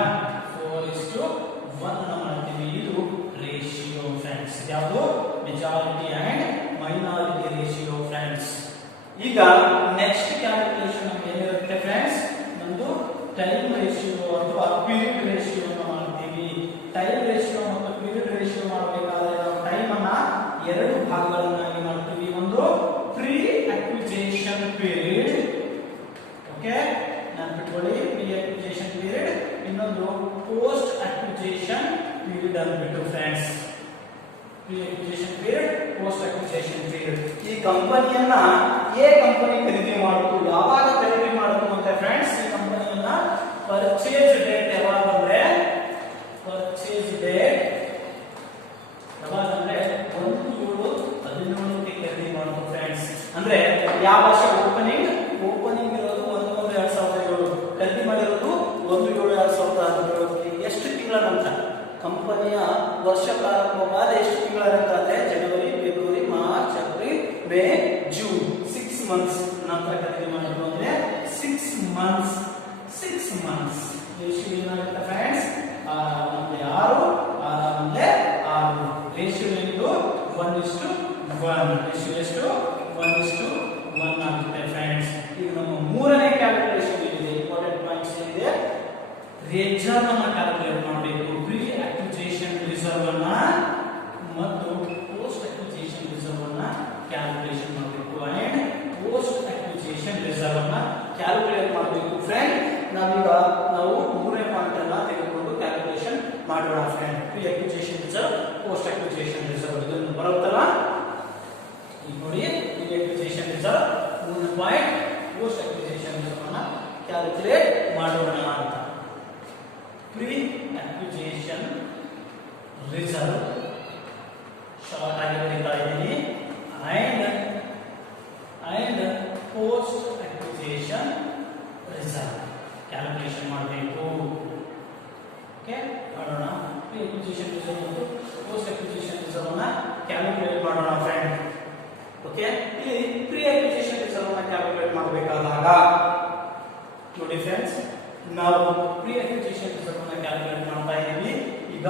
ಅನ್ನು ಮಾಡ್ತೀವಿ. ಇದು ರೇಷಿಯೋ ಫ್ರೆಂಡ್ಸ್. ಯಾವುದು? Majority and minority ratio friends. ಈಗ ನೆಕ್ಸ್ಟ್ ಕ್ಯಾಲ್ಕುಲೇಷನ್ ಏನಿರುತ್ತೆ ಫ್ರೆಂಡ್ಸ್, ನಮ್ದು ಟೈಮ್ ರೇಷಿಯೋ ಅಥವಾ ಪೀರಿಯಡ್ ರೇಷಿಯೋ ಮಾಡ್ತೀವಿ. ಟೈಮ್ ರೇಷಿಯೋ ಮತ್ತು ಪೀರಿಯಡ್ ರೇಷಿಯೋ ಮಾಡಬೇಕಾದ್ರೆ ನಾವು ಟೈಮ್ ಅನ್ನ 2 ಭಾಗಗಳನ್ನಾಗಿ ಮಾಡ್ತೀವಿ. ಒಂದು ಪ್ರೀ ಅಕ್ವಿಜಿಷನ್ ಪೀರಿಯಡ್, ಓಕೆ ನೆನಪಿಟ್ಕೊಳ್ಳಿ, ಪ್ರೀ ಅಕ್ವಿಜಿಷನ್ ಪೀರಿಯಡ್. ಇನ್ನೊಂದು ಪೋಸ್ಟ್ ಅಕ್ವಿಜಿಷನ್ ಪೀರಿಯಡ್ ಅಂದ್ಬಿಟ್ಟು friends. Pre acquisition period, post acquisition period. ಈ ಕಂಪನಿಯನ್ನ ಎ ಕಂಪನಿ ಖರೀದಿ ಮಾಡಿತು. ಯಾವಾಗ ಖರೀದಿ ಮಾಡಿತು ಅಂತ ಫ್ರೆಂಡ್ಸ್, ಈ ಕಂಪನಿಯನ್ನ ಪರ್ಚೇಸ್ ಡೇಟ್ ಯಾವಾಗ ಅಂದ್ರೆ ಪರ್ಚೇಸ್ ಡೇಟ್ ಯಾವಾಗ ಅಂದ್ರೆ 1/7/17 ಖರೀದಿ ಮಾಡಿತು ಫ್ರೆಂಡ್ಸ್. ಅಂದ್ರೆ ಯಾವ ವರ್ಷ ಓಪನಿಂಗ್ ಇರೋದು 1/1/2007, ಖರೀದಿ ಮಾಡಿರೋದು 1/7/2017. ಎಷ್ಟು ತಿಂಗಳ ನಂತರ ಕಂಪನಿಯ ವರ್ಷ ಪ್ರಾರಂಭವಾದ ಎಷ್ಟು ತಿಂಗಳ ನಂತರ ಅಂದ್ರೆ ಜನವರಿ, ಫೆಬ್ರವರಿ, March, April, May, June 6 months ನಂತರ ಖರೀದಿ ಮಾಡಿದ್ರು ಅಂದ್ರೆ 6 ಮಂತ್ಸ್. ರೇಷಿಯೋ ಏನಾಗುತ್ತೆ ಫ್ರೆಂಡ್ಸ್? 6 ರೇಷಿಯೋ ಏನು? 1:1. ರೇಷಿಯೋ ಎಷ್ಟು? 1:1 ಆಗುತ್ತೆ ಫ್ರೆಂಡ್ಸ್. ಈಗ ನಮ್ಮ ಮೂರನೇ ಕ್ಯಾಲ್ಕುಲೇಷನ್ ಇದೆ. ಇಂಪಾರ್ಟೆಂಟ್ ಪಾಯಿಂಟ್ಸ್ ಏನಿದೆ? ರಿಸರ್ವ್ ಅನ್ನು ಕ್ಯಾಲ್ಕುಲೇಟ್ ಮಾಡಬೇಕು. ಪ್ರೀ ಅಕ್ವಿಜಿಷನ್ ರಿಸರ್ವ್ ಅನ್ನ ಮತ್ತು ಪೋಸ್ಟ್ ಅಕ್ವಿಜಿಷನ್ ರಿಸರ್ವ್ ಅನ್ನ ಕ್ಯಾಲ್ಕುಲೇಷನ್ ಮಾಡಬೇಕು. ಅಂಡ್ ಪೋಸ್ಟ್ ಅಕ್ವಿಜಿಷನ್ ರಿಸರ್ವ್ ಅನ್ನ ಕ್ಯಾಲ್ಕುಲೇಟ್ ಮಾಡಬೇಕು ಫ್ರೆಂಡ್. ನಾವು ಮೂರನೇ ಪಾಯಿಂಟ್ ಅನ್ನ ತೆಗೆದುಕೊಂಡು ಕ್ಯಾಲ್ಕುಲೇಷನ್ ಮಾಡೋಣ friend. Pre acquisition reserve, post acquisition reserve ಇದನ್ನು ಬರುತ್ತಲ್ಲ ಈಗ ನೋಡಿ. Pre acquisition reserve 3 point, post acquisition reserve ಅನ್ನ ಕ್ಯಾಲ್ಕುಲೇಟ್ ಮಾಡೋಣ ಅಂತ. ಪ್ರೀ ಅಕ್ವಿಜಿಷನ್ ರಿಸರ್ವ್ ಶಾರ್ಟ್ ಆಗಿ ಬರೀತಾ ಇದ್ದೀನಿ. And post acquisition reserve calculation ಮಾಡಬೇಕು. ಓಕೆ ಮಾಡೋಣ. ಪ್ರೀ ಅಕ್ವಿಜಿಷನ್ ರಿಸರ್ವ್ ಮತ್ತು ಪೋಸ್ಟ್ ಅಕ್ವಿಜಿಷನ್ ರಿಸರ್ವ್ ಅನ್ನ ಕ್ಯಾಲ್ಕುಲೇಟ್ ಮಾಡೋಣ ಫ್ರೆಂಡ್. ಓಕೆ, ಇಲ್ಲಿ ಪ್ರೀ ಅಕ್ವಿಜಿಷನ್ ರಿಸರ್ವ್ ಅನ್ನ ಕ್ಯಾಲ್ಕುಲೇಟ್ ಮಾಡಬೇಕಾದಾಗ ನೋಡಿ ಫ್ರೆಂಡ್ಸ್, ನಾವು ಪ್ರೀ ಅಕ್ವಿಜಿಷನ್ ರಿಸರ್ವ್ ಅನ್ನು ಕ್ಯಾಲ್ಕುಲೇಟ್ ಮಾಡ್ತಾ ಇದ್ದೀವಿ. ಈಗ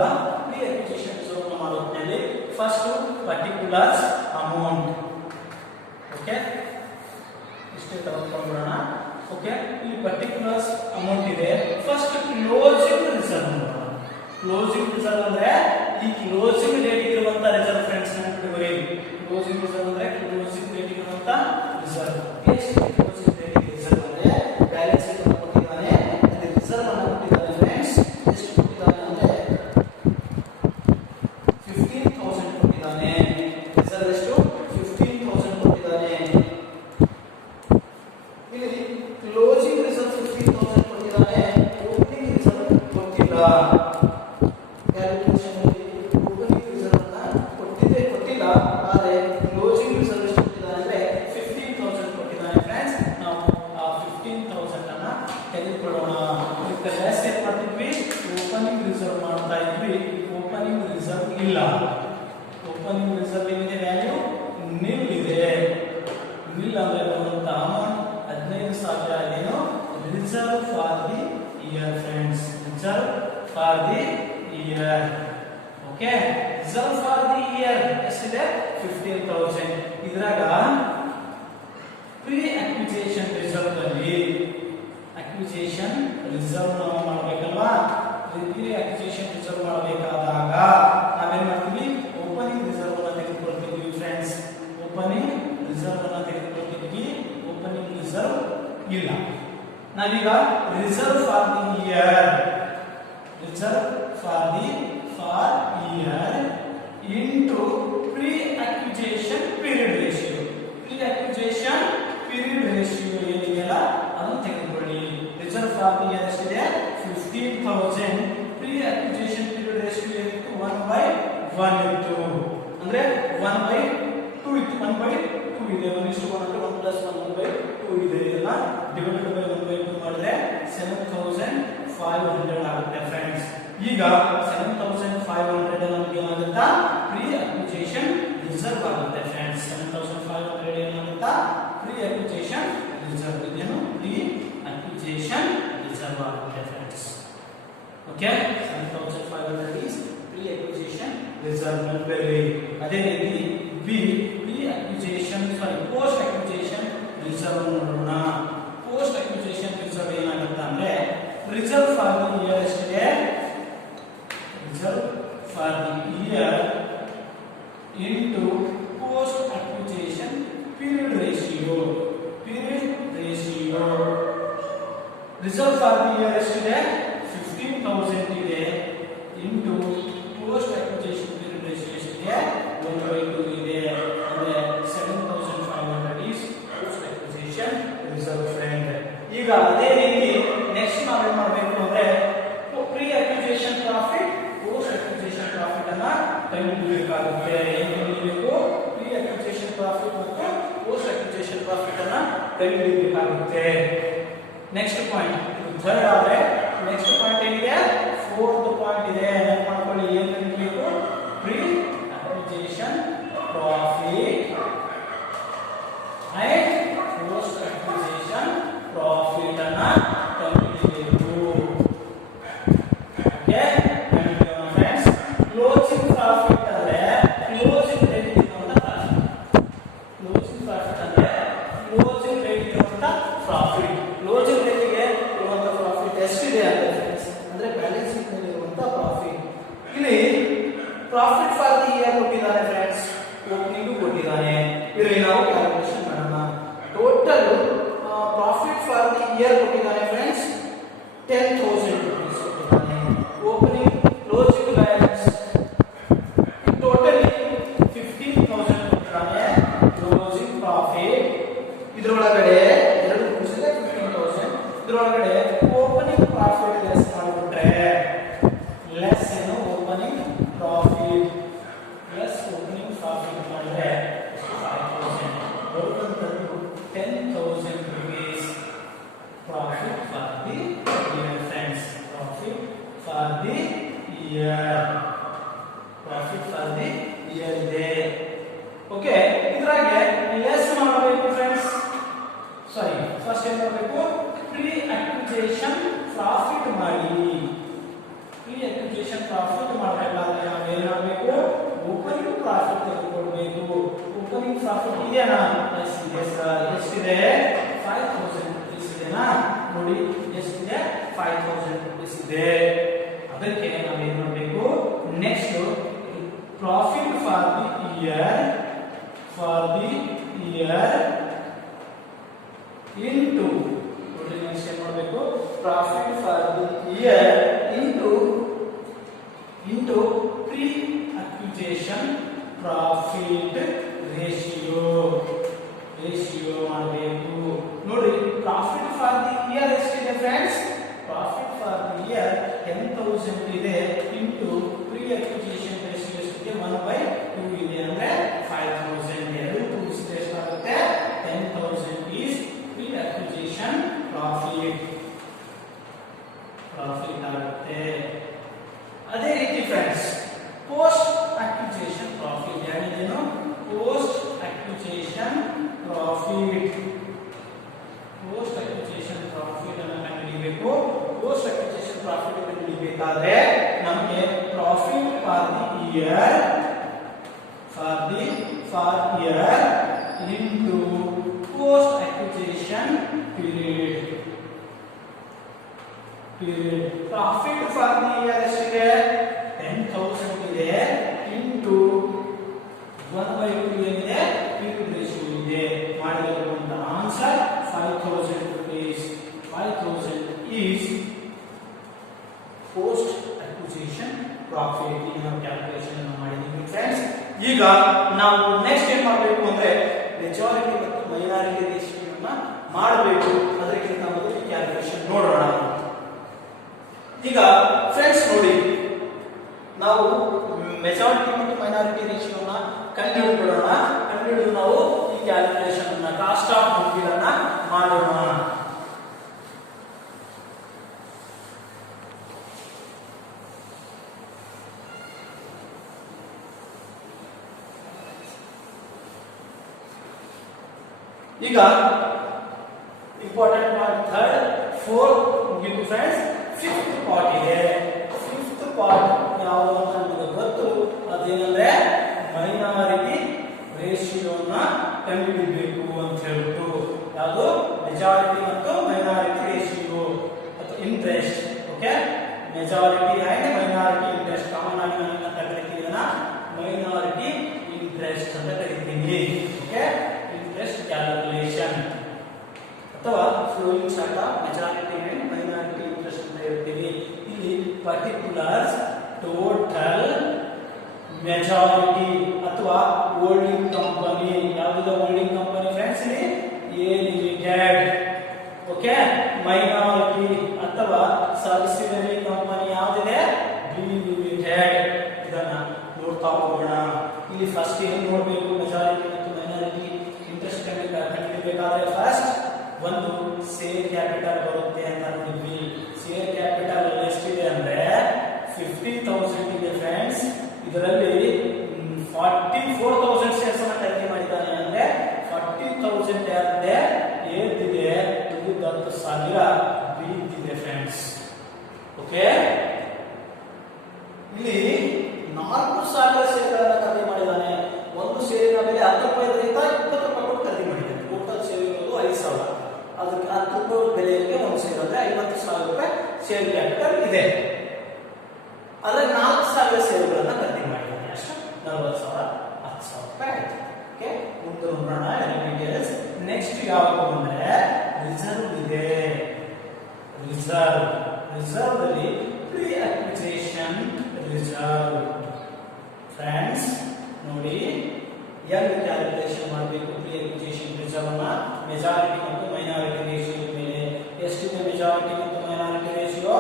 ಪ್ರೀ ಅಕ್ವಿಜಿಷನ್ ರಿಸರ್ವ್ ಅನ್ನು ಮಾಡೋದ್ರಲ್ಲಿ ಫಸ್ಟ್ ಪರ್ಟಿಕ್ಯುಲರ್ಸ್ ಅಮೌಂಟ್, ಓಕೆ ಇಷ್ಟೇ ತಗೊಂಡ್ಬಿಡೋಣ. ಓಕೆ, ಇಲ್ಲಿ ಪರ್ಟಿಕ್ಯುಲರ್ಸ್ ಅಮೌಂಟ್ ಇದೆ. ಫಸ್ಟ್ ಕ್ಲೋಸಿಂಗ್ ರಿಸರ್ವ್ ನೋಡೋಣ. ಕ್ಲೋಸಿಂಗ್ ರಿಸರ್ವ್ ಅಂದ್ರೆ ಈ ಕ್ಲೋಸಿಂಗ್ ಡೇಟ್ ಇರುವಂತ ರಿಸರ್ವ್ ಫ್ರೆಂಡ್ಸ್. ನೆನಪಿಟ್ಕೊಳ್ಳಿ, ಕ್ಲೋಸಿಂಗ್ ರಿಸರ್ವ್ ಅಂದ್ರೆ ಕ್ಲೋಸಿಂಗ್ ಡೇಟ್ ಇರುವಂತ ರಿಸರ್ವ್. ಎಷ್ಟು ಕ್ಲೋಸಿಂಗ್ ಡೇಟ್ ರಿಸರ್ವ್ ಅಂದ್ರೆ ಬ್ಯಾಲೆನ್ಸ್ ಶೀಟ್ ಕೊಟ್ಟಿದ್ದಾನೆ, ಅಲ್ಲಿ ರಿಸರ್ವ್ ಅನ್ನು ಕೊಟ್ಟಿದ್ದಾನೆ ಫ್ರೆಂಡ್ಸ್. ಎಷ್ಟು ಕೊಟ್ಟಿದ್ದಾನೆ ಅಂದ್ರೆ 15,000 ಕೊಟ್ಟಿದ್ದಾನೆ. ರಿಸರ್ವ್ ಎಷ್ಟು? 15,000 ಕೊಟ್ಟಿದ್ದಾನೆ. ಇರುವಂತ ಅಮೌಂಟ್ 15,000 ಅದೇನು reserve for the year friends. Reserve for the year. Okay, reserve for the year ಎಷ್ಟಿದೆ 15,000. ಇದ್ರಾಗ ಪ್ರೀ ಅಕ್ವಿಜಿಷನ್ ರಿಸರ್ವ್ ಅಲ್ಲಿ ಅಕ್ವಿಜಿಷನ್ ರಿಸರ್ವ್ ನಾವು ಮಾಡಬೇಕಲ್ವಾ. ಪ್ರೀ ಅಕ್ವಿಜಿಷನ್ ರಿಸರ್ವ್ ಮಾಡಬೇಕಾದಾಗ ನಾವೇನ್ ಮಾಡ್ತೀವಿ, ಓಪನಿಂಗ್ ರಿಸರ್ವ್ ಅನ್ನು ತೆಗೆದುಕೊಳ್ತೀವಿ ಫ್ರೆಂಡ್ಸ್. ಓಪನಿಂಗ್ ರಿಸರ್ವ್ ಅನ್ನು ತೆಗೆದುಕೊಳ್ತೀವಿ. ಓಪನಿಂಗ್ ರಿಸರ್ವ್ ಇಲ್ಲ. ನಾವೀಗ reserve for the year, reserve for year into pre acquisition period ratio. Pre acquisition period ratio ಏನಿದೆಯಲ್ಲ ಅದನ್ನು ತೆಗೆದುಕೊಳ್ಳಿ. ರಿಸರ್ವ್ ಫಾರ್ ದಿ ಇಯರ್ ಎಷ್ಟಿದೆ 15,000. ಪ್ರೀ ಅಕ್ವಿಜಿಷನ್ ಪೀರಿಯಡ್ ರೇಷಿಯೋ ಏನಿತ್ತು 1/1 ಇತ್ತು. ಅಂದ್ರೆ 1/2 ಇತ್ತು. 1/2 ಇದೆ. 1:1 ಅಂದ್ರೆ 1+1 1/2 ಇದೆ. ಇದನ್ನ ಡಿವೈಡೆಡ್ ಬೈ 1/2 ಮಾಡಿದ್ರೆ 7,500 ಆಗುತ್ತೆ ಫ್ರೆಂಡ್ಸ್. ಈಗ 7,500 ನಮಗೆ ಏನಾಗುತ್ತಾ ಪ್ರೀ ಅಕ್ವಿಜಿಷನ್ ರಿಸರ್ವ್ ಆಗುತ್ತೆ ಫ್ರೆಂಡ್ಸ್. 7,500 ಏನಾಗುತ್ತಾ ಪ್ರೀ ಅಕ್ವಿಜಿಷನ್ ರಿಸರ್ವ್. ಇದೇನು ಪ್ರೀ ಅಕ್ವಿಜಿಷನ್ ರಿಸರ್ವ್ ಆಗುತ್ತೆ friends. Okay, 7,500 is pre acquisition reserve ನೆನಪಿರಲಿ. ಅದೇ ರೀತಿ B pre acquisition post acquisition reserve ನೋಡೋಣ. ಪೋಸ್ಟ್ ಅಕ್ವಿಜಿಷನ್ ರಿಸರ್ವ್ ಏನಾಗುತ್ತೆ ಅಂದ್ರೆ ರಿಸರ್ವ್ ಫಾರ್ ದಿ ಇಯರ್ ಎಷ್ಟಿದೆ, reserve for the year into post acquisition period ratio. Period ratio reserve for the year ಎಷ್ಟಿದೆ 15,000 ಇದೆ into post acquisition period ratio ಎಷ್ಟಿದೆ 1/2 ಇದೆ. ಅಂದ್ರೆ 7,500 is post acquisition reserve friend. ಈಗ ಅದೇ ರೀತಿ ನೆಕ್ಸ್ಟ್ ನಾವೇನ್ ಮಾಡಬೇಕು ಅಂದ್ರೆ pre acquisition profit post acquisition profit ಅನ್ನ ಕಂಡುಹಿಡಿಯಬೇಕಾಗುತ್ತೆ. ಏನು ಕಂಡುಹಿಡಿಯಬೇಕು, ಪ್ರೀ ಅಕ್ವಿಜಿಷನ್ ಪ್ರಾಫಿಟ್ ಮತ್ತು ಪೋಸ್ಟ್ ಅಕ್ವಿಜಿಷನ್ ಪ್ರಾಫಿಟ್ ಅನ್ನ ಕಂಡುಹಿಡಿಯಬೇಕಾಗುತ್ತೆ. ನೆಕ್ಸ್ಟ್ ಪಾಯಿಂಟ್ ಥರ್ಡ್ ಆದ್ರೆ ನೆಕ್ಸ್ಟ್ ಪಾಯಿಂಟ್ ಏನಿದೆ ಫೋರ್ತ್ ಪಾಯಿಂಟ್ ಇದೆ. ನೆನಪು ಮಾಡ್ಕೊಳ್ಳಿ, ಏನು ಕಂಡುಹಿಡಿಯಬೇಕು, pre acquisition profit and post acquisition profit ಅನ್ನ ಕಂಡುಹಿಡಿಯಬೇಕು. ಓಕೆ, ಕಂಡುಹಿಡಿಯೋಣ ಫ್ರೆಂಡ್ಸ್. ಕ್ಲೋಸಿಂಗ್ ಪ್ರಾಫಿಟ್ ಅಂದ್ರೆ ಕ್ಲೋಸಿಂಗ್ ರೇಟ್ ಇರುವಂತ ಪ್ರಾಫಿಟ್. ಕ್ಲೋಸಿಂಗ್ ಪ್ರಾಫಿಟ್ ಅಂದ್ರೆ ಕ್ಲೋಸಿಂಗ್ ರೇಟ್ ಇರುವಂತ ಪ್ರಾಫಿಟ್. ಕ್ಲೋಸಿಂಗ್ ರೇಟ್ಗೆ ಇರುವಂತ ಪ್ರಾಫಿಟ್ ಎಷ್ಟಿದೆ ಅಂತ ಫ್ರೆಂಡ್ಸ್ ಅಂದ್ರೆ ಬ್ಯಾಲೆನ್ಸ್ ಶೀಟ್ ನಲ್ಲಿ ಇರುವಂತ ಪ್ರಾಫಿಟ್. ಇಲ್ಲಿ ಪ್ರಾಫಿಟ್ ಫಾರ್ ದಿ ಇಯರ್ ಕೊಟ್ಟಿದ್ದಾರೆ ಫ್ರೆಂಡ್ಸ್, ಓಪನಿಂಗ್ ಕೊಟ್ಟಿದ್ದಾರೆ. ಇಲ್ಲಿ ನಾವು ಕ್ಯಾಲ್ಕುಲೇಷನ್ ಮಾಡೋಣ. Total profit for the year ಕೊಟ್ಟಿದ್ದಾರೆ ಫ್ರೆಂಡ್ಸ್ 10,000 rupees ಕೊಟ್ಟಿದ್ದಾನೆ. ಓಪನಿಂಗ್ ಕ್ಲೋಸಿಂಗ್ ಬ್ಯಾಲೆನ್ಸ್ ಟೋಟಲಿ 15,000 ಕೊಟ್ಟಿದ್ದಾನೆ. ಕ್ಲೋಸಿಂಗ್ ಪ್ರಾಫಿಟ್ ಇದರೊಳಗಡೆ ಎರಡು ಕೂಡಿಸಿದ್ರೆ 15,000. ಇದರೊಳಗಡೆ ಓಪನಿಂಗ್ ಪ್ರಾಫಿಟ್ ಲೆಸ್ ಮಾಡಿಬಿಟ್ರೆ ಲೆಸ್ ಏನು opening profit plus opening profit ಮಾಡಿದ್ರೆ 5,000 ಬರುವಂತದ್ದು 10,000 rupees profit for the year friends. Profit for the year, profit for the year ಇದೆ. ಓಕೆ, ಇದ್ರಾಗೆ ಲೆಸ್ ಮಾಡಬೇಕು ಫ್ರೆಂಡ್ಸ್. ಸಾರಿ, ಫಸ್ಟ್ ಏನ್ ಮಾಡಬೇಕು, ಪ್ರೀ ಅಕ್ವಿಜಿಷನ್ ಪ್ರಾಫಿಟ್ ಮಾಡಿ. ಪ್ರೀ ಅಕ್ವಿಜಿಷನ್ ಪ್ರಾಫಿಟ್ ಮಾಡಬೇಕಾದ್ರೆ ನಾವು ಏನ್ ಮಾಡಬೇಕು, ಓಪನಿಂಗ್ ಪ್ರಾಫಿಟ್ ತೆಗೆದುಕೊಳ್ಬೇಕು. ಓಪನಿಂಗ್ ಪ್ರಾಫಿಟ್ ಇದೆನಾ, ಎಷ್ಟಿದೆ ಸರ್, ಎಷ್ಟಿದೆ 5,000 rupees ಇದೆನಾ, ನೋಡಿ ಎಷ್ಟಿದೆ 5,000 rupees ಇದೆ. ಅದಕ್ಕೆ ನಾವು ಏನ್ ಮಾಡಬೇಕು, next profit for the year into ನೋಡಿ ನೆಕ್ಸ್ಟ್ ಏನ್ ಮಾಡಬೇಕು, profit for the year into pre acquisition profit ratio ಮಾಡಬೇಕು. ನೋಡಿ ಪ್ರಾಫಿಟ್ ಫಾರ್ ದಿ ಇಯರ್ ಎಷ್ಟಿದೆ friends, profit for the year 10,000 ಇದೆ ಇಂಟು ಪ್ರೀ ಅಕ್ವಿಜಿಷನ್ ರೇಷಿಯೋ ಎಷ್ಟಿದೆ 1/2 ಇದೆ. ಅಂದ್ರೆ 5,000 ಎರಡು ಕೂಡಿಸಿದ್ರೆ ಎಷ್ಟಾಗುತ್ತೆ 10,000 is ಪ್ರೀ ಅಕ್ವಿಜಿಷನ್ ಪ್ರಾಫಿಟ್ ಆಗುತ್ತೆ. ಅದೇ ರೀತಿ ಫ್ರೆಂಡ್ಸ್ ಪೋಸ್ಟ್ ಅಕ್ವಿಜಿಷನ್ ಪ್ರಾಫಿಟ್ ಏನಿದೆನೋ ಪೋಸ್ಟ್ ಅಕ್ವಿಜಿಷನ್ ಪ್ರಾಫಿಟ್ ಕಂಡುಹಿಡಿಯಬೇಕಾದ್ರೆ ನಮಗೆ profit for year into post acquisition period profit for the year ಎಷ್ಟಿದೆ 10,000 ಇದೆ ಇಂಟು 1/2 ಏನಿದೆ ಪೀರಿಯಡ್ ರೇಷಿಯೋ ಇದೆ ಮಾಡಿರುವಂತ answer 5,000 rupees. 5,000 is post acquisition profit. ಇದನ್ನ ಕ್ಯಾಲ್ಕುಲೇಷನ್ ಅನ್ನು ಮಾಡಿದೀವಿ ಫ್ರೆಂಡ್ಸ್. ಈಗ ನಾವು ನೆಕ್ಸ್ಟ್ ಏನು ಮಾಡಬೇಕು ಅಂದ್ರೆ ಮೆಜಾರಿಟಿ ಮತ್ತು ಮೈನಾರಿಟಿ ರೇಷಿಯೋನ ಮಾಡಬೇಕು. ಅದಕ್ಕಿಂತ ಮೊದಲು ಕ್ಯಾಲ್ಕುಲೇಷನ್ ನೋಡೋಣ. ಈಗ ಫ್ರೆಂಡ್ಸ್ ನೋಡಿ, ನಾವು ಮೆಜಾರಿಟಿ ಮತ್ತು ಮೈನಾರಿಟಿ ರೇಷಿಯೋನ ಕಂಡುಹಿಡಿಯೋಣ. ಕಂಡುಹಿಡಿದು ನಾವು ಈ ಕ್ಯಾಲ್ಕುಲೇಷನ್ ಅನ್ನ ಕಾಸ್ಟ್ ಆಫ್ ಗುಡ್ವಿಲ್ ಅನ್ನ ಮಾಡೋಣ. ಈಗ ಇಂಪಾರ್ಟೆಂಟ್ ಪಾರ್ಟ್ ಥರ್ಡ್, ಫೋರ್ತ್ ಮುಗಿತು ಫ್ರೆಂಡ್ಸ್. ಫಿಫ್ತ್ ಪಾರ್ಟ್ ಇದೆ. ಫಿಫ್ತ್ ಪಾರ್ಟ್ ಯಾವುದು ಅಂತ ನಮಗೆ ಗೊತ್ತು. ಅದೇನಂದ್ರೆ ಮೈನಾರಿಟಿ ರೇಷಿಯೋನ ಕಂಡುಹಿಡಿಯಬೇಕು ಅಂತ ಹೇಳ್ಬಿಟ್ಟು. ಯಾವುದು? ಮೆಜಾರಿಟಿ ಮತ್ತು ಮೈನಾರಿಟಿ ರೇಷಿಯೋ ಅಥವಾ interest. Okay, majority and minority interest. Common ಆಗಿ ನಾನು ಅಂತ ಕರಿತೀವಿ, ಮೈನಾರಿಟಿ ಇಂಟ್ರೆಸ್ಟ್ ಅಂತ ಕರಿತೀನಿ. ಓಕೆ, ಇಂಟ್ರೆಸ್ಟ್ ಕ್ಯಾಲ್ಕುಲೇಷನ್ ಅಥವಾ flowing chart of majority and minority interest ಅಂತ ಹೇಳ್ತೀವಿ. ಇಲ್ಲಿ ಪರ್ಟಿಕ್ಯುಲರ್ಸ್, ಟೋಟಲ್, ಮೆಜಾರಿಟಿ ಅಥವಾ ಹೋಲ್ಡಿಂಗ್ ಕಂಪನಿ. ಯಾವುದು ಹೋಲ್ಡಿಂಗ್ ಕಂಪನಿ ಫ್ರೆಂಡ್ಸ್? ಇಲ್ಲಿ ಎ ಲಿಮಿಟೆಡ್. ಓಕೆ, ಮೈನಾರಿಟಿ ಅಥವಾ ಸಬ್ಸಿಡರಿ ಕಂಪನಿ ಯಾವುದಿದೆ? B limited. ಇದನ್ನ ನೋಡ್ತಾ ಹೋಗೋಣ. ಇಲ್ಲಿ ಫಸ್ಟ್ ಏನು ನೋಡಬೇಕು? ಮೆಜಾರಿಟಿ ಮತ್ತು ಮೈನಾರಿಟಿ ಇಂಟ್ರೆಸ್ಟ್ ಕಂಡುಹಿಡಿಯಬೇಕಾದ್ರೆ ಫಸ್ಟ್ ಒಂದು ಶೇರ್ ಕ್ಯಾಪಿಟಲ್ ಬರುತ್ತೆ ಅಂತ ನೋಡಿದ್ವಿ. ಶೇರ್ ಕ್ಯಾಪಿಟಲ್ ಎಷ್ಟಿದೆ ಅಂದ್ರೆ 50,000 ಇದೆ ಫ್ರೆಂಡ್ಸ್. ಇದರಲ್ಲಿ 44,000 ಶೇರ್ಸ್ ಅನ್ನು ಖರೀದಿ ಮಾಡಿದ್ದಾನೆ. ಅಂದ್ರೆ 40,000 ಯಾರಿದೆ? ಏದಿದೆ, ಇದು 10,000 ಬೀದಿದೆ ಫ್ರೆಂಡ್ಸ್. ಓಕೆ, ಇಲ್ಲಿ 4,000 ಶೇರ್ಗಳನ್ನು ಖರೀದಿ ಮಾಡಿದ್ದಾನೆ. ಒಂದು ಶೇರಿನ ಬೆಲೆ 10 ರೂಪಾಯಿಯಿಂದ 20 ರೂಪಾಯಿ ಕೊಟ್ಟು ಖರೀದಿ ಮಾಡಿದ್ದಾನೆ. ಟೋಟಲ್ ಶೇರ್ ಇರೋದು 5,000. ಅದಕ್ಕೆ 10 ರೂಪಾಯಿ ಬೆಲೆಗೆ ಒಂದು ಶೇರ್ ಅಂದ್ರೆ 50,000 ರೂಪಾಯಿ ಶೇರ್ ಕ್ಯಾಪಿಟಲ್ ಇದೆ. ಅದರಲ್ಲಿ 4,000 ಶೇರುಗಳನ್ನ ಖರೀದಿ ಮಾಡಿದ್ದಾನೆ. ಅಷ್ಟು 40,000, 10,000 ರೂಪಾಯಿ ಆಯ್ತು. ಓಕೆ, ಮುಂದೆ ನೋಡೋಣ ಡೀಟೇಲ್ಸ್. ನೆಕ್ಸ್ಟ್ ಯಾವುದು ಅಂದ್ರೆ ರಿಸರ್ವ್ ಇದೆ. ರಿಸರ್ವ್ ಅಲ್ಲಿ ಪ್ರೀ ಅಕ್ವಿಸಿಷನ್ ರಿಸರ್ವ್. ಫ್ರೆಂಡ್ಸ್ ನೋಡಿ, ಹೆಂಗ್ ಕ್ಯಾಲ್ಕುಲೇಷನ್ ಮಾಡಬೇಕು ಪ್ರೀ ಅಕ್ವಿಸಿಷನ್ ರಿಸರ್ವ್ ಅನ್ನ? ಮೆಜಾರಿಟಿ ಮತ್ತು ಮೈನಾರಿಟಿ ರೇಷಿಯೋ ಮೇಲೆ. ಎಷ್ಟಿದೆ ಮೆಜಾರಿಟಿ ಮತ್ತು ಮೈನಾರಿಟಿ ರೇಷಿಯೋ?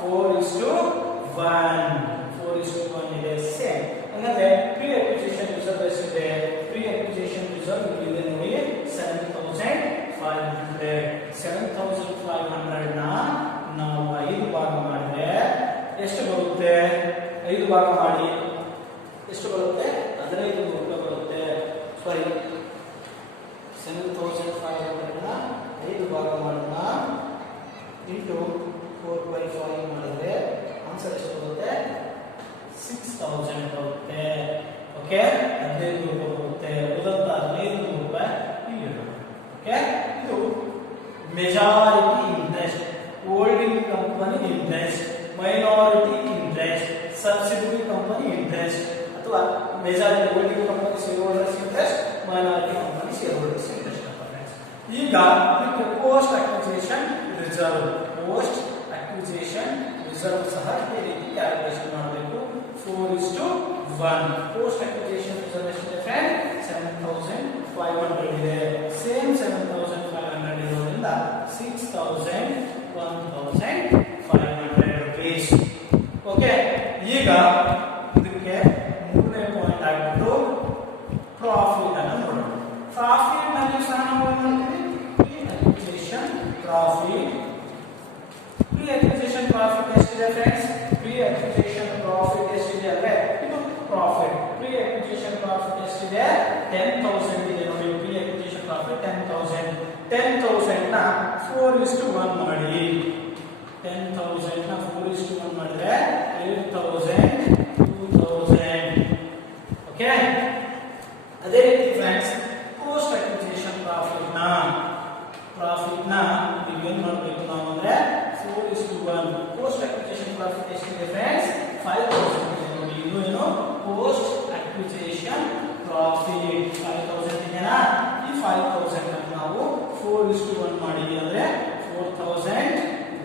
4:1. 4:1 ಇದೆ. ಸೇಮ್. ಹಾಗಾದ್ರೆ ಪ್ರೀ ಅಕ್ವಿಸಿಷನ್ ರಿಸರ್ವ್ ಎಷ್ಟಿದೆ? ಪ್ರೀ ಅಕ್ವಿಸಿಷನ್ ರಿಸರ್ವ್ ಇದೆ ನೋಡಿ 7,500. 7,500 ನ ನಾವು 5 ಭಾಗ ಮಾಡಿದ್ರೆ ಎಷ್ಟು ಬರುತ್ತೆ? 5 ಭಾಗ ಮಾಡಿ ಎಷ್ಟು ಬರುತ್ತೆ? 15 ರೂಪಾಯಿ ಬರುತ್ತೆ. ಸಾರಿ, 7,500 ನ 5 ಭಾಗ ಮಾಡೋಣ ಇಂಟು 4/5 ಮಾಡಿದ್ರೆ ಆನ್ಸರ್ ಎಷ್ಟು ಬರುತ್ತೆ? 6,000 ಬರುತ್ತೆ. ಓಕೆ, 15 ರೂಪಾಯಿ ಬರುತ್ತೆ. ಉಳಿದಂತ 15 ರೂಪಾಯಿ ಇಲ್ಲಿ. ಓಕೆ, ಇದು majority interest, holding company interest, minority interest, subsidiary company interest ಅಥವಾ majority holding company shareholders interest, minority company shareholders interest. ಈಗ post acquisition reserve. Post acquisition reserve ಸಹ ಈ ರೀತಿ ಕ್ಯಾಲ್ಕುಲೇಷನ್ ಮಾಡಬೇಕು. 4:1. ಪೋಸ್ಟ್ ಅಕ್ವಿಸಿಷನ್ ರಿಸರ್ವ್ ಎಷ್ಟಿದೆ friend? 7,500 ಇದೆ. Same 7,500 ಇರೋದ್ರಿಂದ 6,000, 1,500 rupees. Okay, ಈಗ ಇದಕ್ಕೆ ಮೂರನೇ ಪಾಯಿಂಟ್ ಆಗಿಬಿಟ್ಟು ಪ್ರಾಫಿಟ್ ಅನ್ನು ನೋಡೋಣ. ಪ್ರಾಫಿಟ್ ನಲ್ಲಿ ಸಹ ನಾವು pre acquisition profit. Pre acquisition profit ಎಷ್ಟಿದೆ ಫ್ರೆಂಡ್ಸ್? ಪ್ರೀ ಅಕ್ವಿಸಿಷನ್ ಪ್ರಾಫಿಟ್ ಎಷ್ಟಿದೆ ಅಂದ್ರೆ ಇದು ಪ್ರಾಫಿಟ್. ಪ್ರೀ ಅಕ್ವಿಸಿಷನ್ ಪ್ರಾಫಿಟ್ ಎಷ್ಟಿದೆ? 10,000 ಇದೆ ನೋಡಿ. Pre acquisition profit 10,000. 10,000 ನ 4:1 ಮಾಡಿ. 10,000 ನ 4:1 ಮಾಡಿದ್ರೆ 8,000 2,000. ಓಕೆ, ಅದೇ ರೀತಿ ಫ್ರೆಂಡ್ಸ್ ಪೋಸ್ಟ್ ಅಕ್ವಿಸಿಷನ್ ಪ್ರಾಫಿಟ್ ನ ನೀವೇನ್ ಮಾಡಬೇಕು ನಾವು ಅಂದ್ರೆ 4:1. ಪೋಸ್ಟ್ ಅಕ್ವಿಸಿಷನ್ ಪ್ರಾಫಿಟ್ ಎಷ್ಟಿದೆ ಫ್ರೆಂಡ್ಸ್? 5,000 ಇದೆ ನೋಡಿ. ಇದು ಏನು ಪೋಸ್ಟ್ ಅಕ್ವಿಸಿಷನ್ ಪ್ರಾಫಿಟ್ 5,000 ಇದೆನಾ? ಈ 5,000 ಅನ್ನು ನಾವು 4:1 ಮಾಡಿದ್ವಿ ಅಂದ್ರೆ 4,000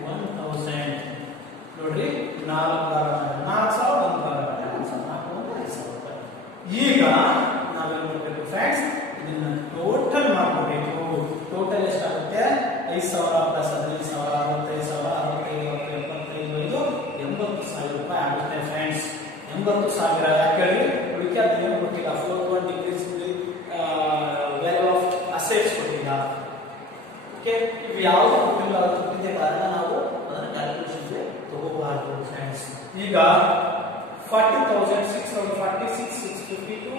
1,000 ನೋಡ್ರಿ. 4,000 ಈಗ ನಾವೇನ್ ಮಾಡಬೇಕು ಫ್ರೆಂಡ್ಸ್? ಇದನ್ನ ಟೋಟಲ್ ಮಾಡಬೇಕು. ಟೋಟಲ್ ಎಷ್ಟಾಗುತ್ತೆ? 5,000 ಪ್ಲಸ್ 15,000 65,000 65 80,000 ರೂಪಾಯಿ ಆಗುತ್ತೆ ಫ್ರೆಂಡ್ಸ್. 80,000 ಯಾಕೆ ಹೇಳಿ? ಉಳಿಕೆ ಏನು ಕೊಟ್ಟಿಲ್ಲ. 4 ಡಿಗ್ರೀಸ್ ವ್ಯಾಲ್ಯೂ ಆಫ್ ಅಸೆಟ್ಸ್ ಕೊಟ್ಟಿಲ್ಲ. ಓಕೆ, ಇವು ಯಾವುದು ಕೊಟ್ಟಿಲ್ಲ ಕೊಟ್ಟಿದ್ದ ಕಾರಣ ನಾವು ಅದನ್ನ ಕ್ಯಾಲ್ಕುಲೇಷನ್ಗೆ ತಗೋಬಾರದು ಫ್ರೆಂಡ್ಸ್. ಈಗ 40,000 6,000 46 652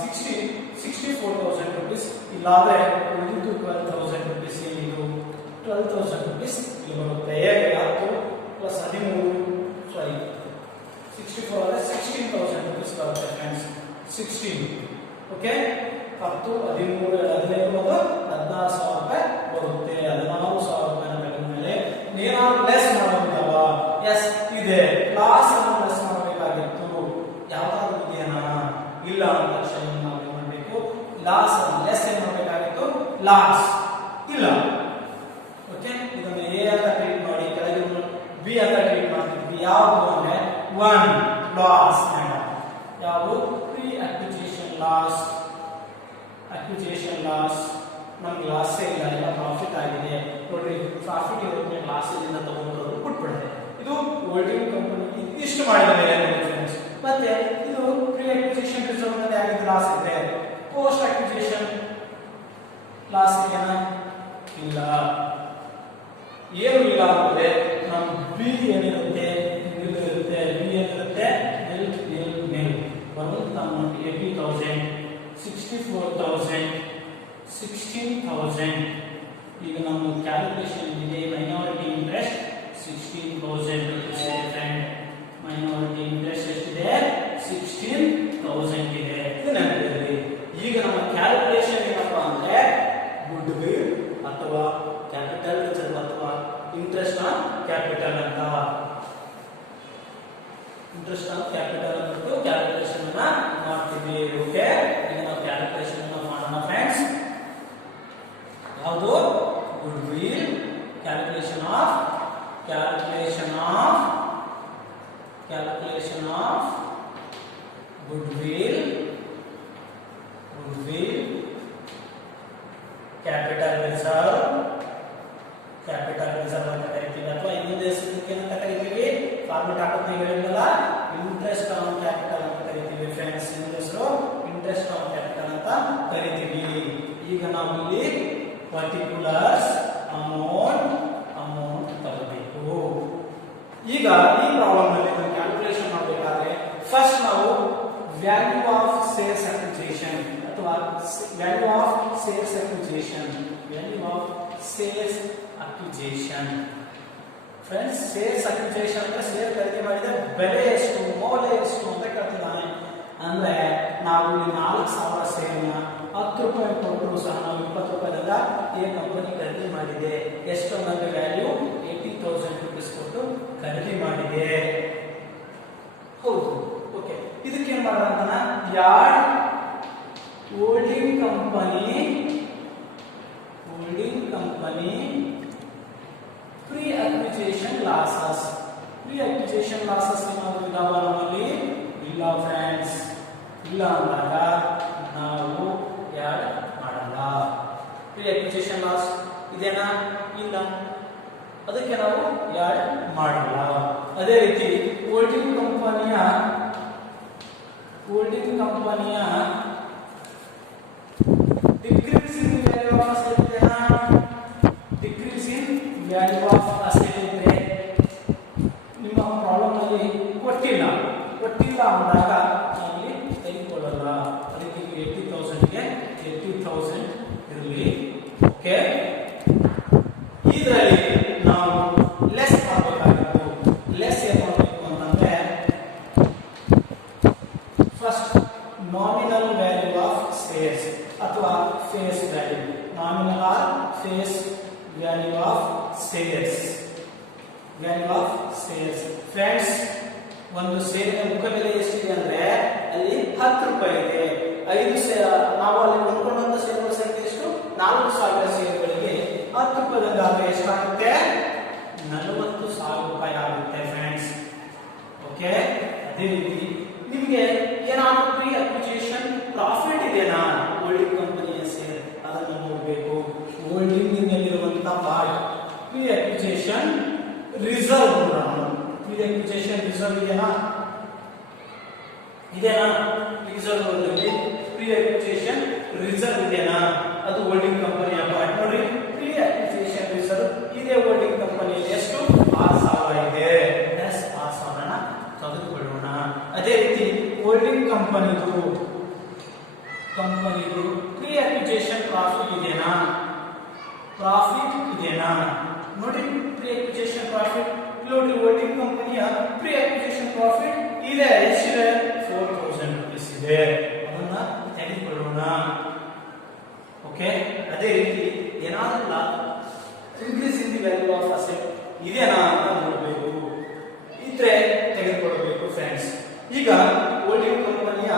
60 64,000 rupees ಇಲ್ಲಾದ್ರೆ ಉಳಿದಿದ್ದು 12,000 rupees. ಏನಿದು 12,000 rupees ಇಲ್ಲಿ ಬರುತ್ತೆ. ಹೇಗೆ? 10 ಪ್ಲಸ್ 13 ಸಾರಿ 64 ಅಂದ್ರೆ 16,000 rupees ಬರುತ್ತೆ ಫ್ರೆಂಡ್ಸ್. 16 ಓಕೆ, 10 13 15 16,000 ರೂಪಾಯಿ ಬರುತ್ತೆ. 16,000 ರೂಪಾಯಿ ಮೇಲೆ ಏನಾದ್ರು ಲೆಸ್ ಮಾಡಬಹುದಲ್ಲ? ಎಸ್ ಇದೆ. ಲಾಸ್ ಅನ್ನು ಲೆಸ್ ಮಾಡಬೇಕಾಗಿತ್ತು. ಯಾವ್ದಾದ್ರು ಇದೆಯಾ? ಇಲ್ಲ ಅಂತ ತಕ್ಷಣ ನಾವು ಏನು ಮಾಡಬೇಕು? ಲಾಸ್ ಅನ್ನು ಲೆಸ್ ಏನು ಮಾಡಬೇಕಾಗಿತ್ತು? ಲಾಸ್ ಇಲ್ಲ. ಓಕೆ, ಇದನ್ನು ಎ ಅಂತ ಟ್ರೀಟ್ ಮಾಡಿ, ಕೆಳಗೆ ಬಿ ಅಂತ ಟ್ರೀಟ್ ಮಾಡ್ತಿದ್ವಿ. ಯಾವುದು ಅಂದ್ರೆ 1 ಲಾಸ್. ಯಾವುದು? Pre acquisition loss. Acquisition loss ನಮ್ಗೆ ಲಾಸ್ ಇಲ್ಲ, ಎಲ್ಲ ಪ್ರಾಫಿಟ್ ಆಗಿದೆ. ನೋಡ್ರಿ, ಪ್ರಾಫಿಟ್ ಇರೋದನ್ನ ಲಾಸ್ ಇಂದ ತಗೊಂಡ್ರು ಬಿಟ್ಬಿಡುತ್ತೆ. ಇದು ಹೋಲ್ಡಿಂಗ್ ಕಂಪನಿ ಇಷ್ಟು ಮಾಡಿದ ಮೇಲೆ ನೋಡಿ ಫ್ರೆಂಡ್ಸ್. ಮತ್ತೆ ಇದು ಪ್ರೀ ಅಕ್ವಿಸಿಷನ್ ರಿಸರ್ವ್ ನಲ್ಲಿ ಆಗಿದ್ದು ಲಾಸ್ ಇದೆ. ಪೋಸ್ಟ್ ಅಕ್ವಿಸಿಷನ್ ಲಾಸ್ ಇದೆಯಾ? ಇಲ್ಲ. ಏನು ಇಲ್ಲ ಅಂದ್ರೆ ನಮ್ಮ ಬಿ ಏನಿರುತ್ತೆ? ನಿಲ್ ಇರುತ್ತೆ. ಬಿ ಏನಿರುತ್ತೆ? ನಿಲ್ ಬರುತ್ತೆ. ನಮ್ಮ 80,000 64,000 16,000. ಈಗ ನಮ್ಮ ಕ್ಯಾಲ್ಕುಲೇಷನ್ ಇದೆ. ಮೈನಾರಿಟಿ ಇಂಟ್ರೆಸ್ಟ್ 16,000 rupees ಇದೆ ಫ್ರೆಂಡ್. ಮೈನಾರಿಟಿ ಇಂಟ್ರೆಸ್ಟ್ ಎಷ್ಟಿದೆ? 16,000 ಇದೆ. ಇದು ನೆನಪಿರಲಿ. ಈಗ ನಮ್ಮ ಕ್ಯಾಲ್ಕುಲೇಷನ್ ಏನಪ್ಪಾ ಅಂದ್ರೆ ಗುಡ್ ವಿಲ್ ಅಥವಾ ಕ್ಯಾಪಿಟಲ್ ರಿಸರ್ವ್ ಅಥವಾ ಇಂಟ್ರೆಸ್ಟ್ ಆನ್ ಕ್ಯಾಪಿಟಲ್ ಅಂತ. ಇಂಟ್ರೆಸ್ಟ್ ಆನ್ ಕ್ಯಾಪಿಟಲ್ ಅಂದ್ಬಿಟ್ಟು ಕ್ಯಾಲ್ಕುಲೇಷನ್ ಅನ್ನ ಮಾಡ್ತೀವಿ. ಓಕೆ, ಈಗ ನಾವು ಕ್ಯಾಲ್ಕುಲೇಷನ್ ಅನ್ನ ಮಾಡೋಣ ಫ್ರೆಂಡ್ಸ್. ಯಾವುದು? Good will calculation of goodwill capital reserve ಅಂತ ಕರಿತೀವಿ. ಅಥವಾ ಇನ್ನೊಂದು ಹೆಸರಿಗೆ ಏನಂತ ಕರಿತೀವಿ? ಫಾರ್ಮೆಟ್ ಹಾಕೋದನ್ನ ಹೇಳಿದ್ನಲ್ಲ, ಇಂಟ್ರೆಸ್ಟ್ ಆನ್ ಕ್ಯಾಪಿಟಲ್ ಅಂತ ಕರಿತೀವಿ ಫ್ರೆಂಡ್ಸ್. ಇನ್ನೊಂದು ಹೆಸರು ಇಂಟ್ರೆಸ್ಟ್ ಆನ್ ಕ್ಯಾಪಿಟಲ್ ಅಂತ ಕರಿತೀವಿ. ಈಗ ನಾವು ಇಲ್ಲಿ ಪರ್ಟಿಕ್ಯುಲರ್ಸ್ ಅಮೌಂಟ್ ತಗೋಬೇಕು. ಈಗ ಈ ಪ್ರಾಬ್ಲಮ್ ನಲ್ಲಿ ನಾವು ಕ್ಯಾಲ್ಕುಲೇಷನ್ ಮಾಡಬೇಕಾದ್ರೆ ಫಸ್ಟ್ ನಾವು ವ್ಯಾಲ್ಯೂ ಆಫ್ ಸೇಲ್ಸ್ ಅಕ್ವಿಸಿಷನ್ ಅಥವಾ value of sales acquisition friends. Sales acquisition ಅಂದ್ರೆ ಸೇಲ್ ಖರೀದಿ ಮಾಡಿದ ಬೆಲೆ ಎಷ್ಟು, ಮೌಲ್ಯ ಎಷ್ಟು ಅಂತ ಕೇಳ್ತಿದ್ದಾನೆ. ಅಂದ್ರೆ ನಾವು ಇಲ್ಲಿ 4,000 ಸೇಲ್ನ 10 ರೂಪಾಯಿ ಕೊಟ್ಟರು ಸಹ ನಾವು 20 ರೂಪಾಯಿದಾಗ ಈ ಕಂಪನಿ ಖರೀದಿ ಮಾಡಿದೆ. ಎಷ್ಟು ಅಂದ್ರೆ ವ್ಯಾಲ್ಯೂ 80,000 rupees ಕೊಟ್ಟು ಖರೀದಿ ಮಾಡಿದೆ. ಹೌದು. ಓಕೆ, ಇದಕ್ಕೆ ಏನ್ ಮಾಡೋಣ? ಯಾರ್ಡ್ holding company pre acquisition losses ಏನಾದ್ರು ಇದಾವ ನಮ್ಮಲ್ಲಿ? ಇಲ್ಲ ಫ್ರೆಂಡ್ಸ್. ಇಲ್ಲ ಅಂದಾಗ ನಾವು ಯಾರ್ಡ್ ಮಾಡಲ್ಲ. ಪ್ರೀ ಅಕ್ವಿಸಿಷನ್ ಲಾಸ್ ಇದೇನಾ? ಇಲ್ಲ. ಅದಕ್ಕೆ ನಾವು ಯಾರ್ಡ್ ಮಾಡಲ್ಲ. ಅದೇ ರೀತಿ ಹೋಲ್ಡಿಂಗ್ ಕಂಪನಿಯ decrease in value of asset ಇದೆನಾ? Decrease in value of asset ಇದ್ರೆ ನಿಮ್ಮ ಪ್ರಾಬ್ಲಮ್ ಅಲ್ಲಿ ಕೊಟ್ಟಿಲ್ಲ ಅಂದಾಗ ಅಲ್ಲಿ ತೆಗೆದುಕೊಳ್ಳಲ್ಲ. ಅದಕ್ಕೆ 80,000ಗೆ 80,000 ಇರಲಿ. ಓಕೆ, ಇದರಲ್ಲಿ ನಾವು nominal or face value of shares. Value of shares friends, ಒಂದು ಶೇರಿನ ಮುಖಬೆಲೆ ಎಷ್ಟಿದೆ ಅಂದ್ರೆ ಅಲ್ಲಿ 10 ರೂಪಾಯಿ ಇದೆ. ನಾವು ಅಲ್ಲಿ ಕೊಂಡ್ಕೊಂಡಂತ ಶೇರುಗಳ ಸಂಖ್ಯೆ ಎಷ್ಟು? 4,000 ಶೇರುಗಳಿಗೆ 10 ರೂಪಾಯಿದಂಗಾಗ ಎಷ್ಟಾಗುತ್ತೆ? 40,000 ರೂಪಾಯಿ ಆಗುತ್ತೆ ಫ್ರೆಂಡ್ಸ್. ಓಕೆ, ಅದೇ ರೀತಿ ನಿಮಗೆ ಏನಾದರೂ ಪ್ರೀ ಅಕ್ವಿಜಿಷನ್ ಪ್ರಾಫಿಟ್ ಇದೆನಾ ಹೋಲ್ಡಿಂಗ್ ಕಂಪನಿಯ ಶೇರ್ ಅದನ್ನು ನೋಡಬೇಕು. ಹೋಲ್ಡಿಂಗ್ ನಲ್ಲಿರುವಂತಹ part pre acquisition reserve. Pre acquisition reserve ಇದೆನಾ? ರಿಸರ್ವ್ ನಲ್ಲಿ ಪ್ರೀ ಅಕ್ವಿಜಿಷನ್ ರಿಸರ್ವ್ ಇದೆನಾ? ಅದು ಹೋಲ್ಡಿಂಗ್ ಕಂಪನಿಯ ಪಾರ್ಟ್. ನೋಡಿ, ಪ್ರೀ ಅಕ್ವಿಜಿಷನ್ ರಿಸರ್ವ್ ಇದೆ ಹೋಲ್ಡಿಂಗ್ ಕಂಪನಿಯಲ್ಲಿ ಎಷ್ಟು? 6,000 ಇದೆ. 6,000 ತೆಗೆದುಕೊಳ್ಳೋಣ. ಅದೇ ರೀತಿ ಹೋಲ್ಡಿಂಗ್ ಕಂಪನಿದು ಪ್ರೀ ಅಕ್ವಿಜಿಷನ್ ಪ್ರಾಫಿಟ್ ಇದೆನಾ? ನೋಡಿ, ಪ್ರೀ ಅಕ್ವಿಜಿಷನ್ ಪ್ರಾಫಿಟ್ ನೋಡಿ, ಹೋಲ್ಡಿಂಗ್ ಕಂಪನಿಯ ಪ್ರೀ ಅಕ್ವಿಜಿಷನ್ ಪ್ರಾಫಿಟ್ ಇದೆ. ಎಷ್ಟಿದೆ? 4,000 ರೂಪೀಸ್ ಇದೆ. ಅದನ್ನ ತೆಗೆದುಕೊಳ್ಳೋಣ. ಓಕೆ, ಅದೇ ರೀತಿ ಏನಾದ್ರೂ increase in the value of asset ಇದೆನಾ ಅಂತ ನೋಡಬೇಕು. ಇದ್ರೆ ತೆಗೆದುಕೊಳ್ಳಬೇಕು ಫ್ರೆಂಡ್ಸ್. ಈಗ ಹೋಲ್ಡಿಂಗ್ ಕಂಪನಿಯ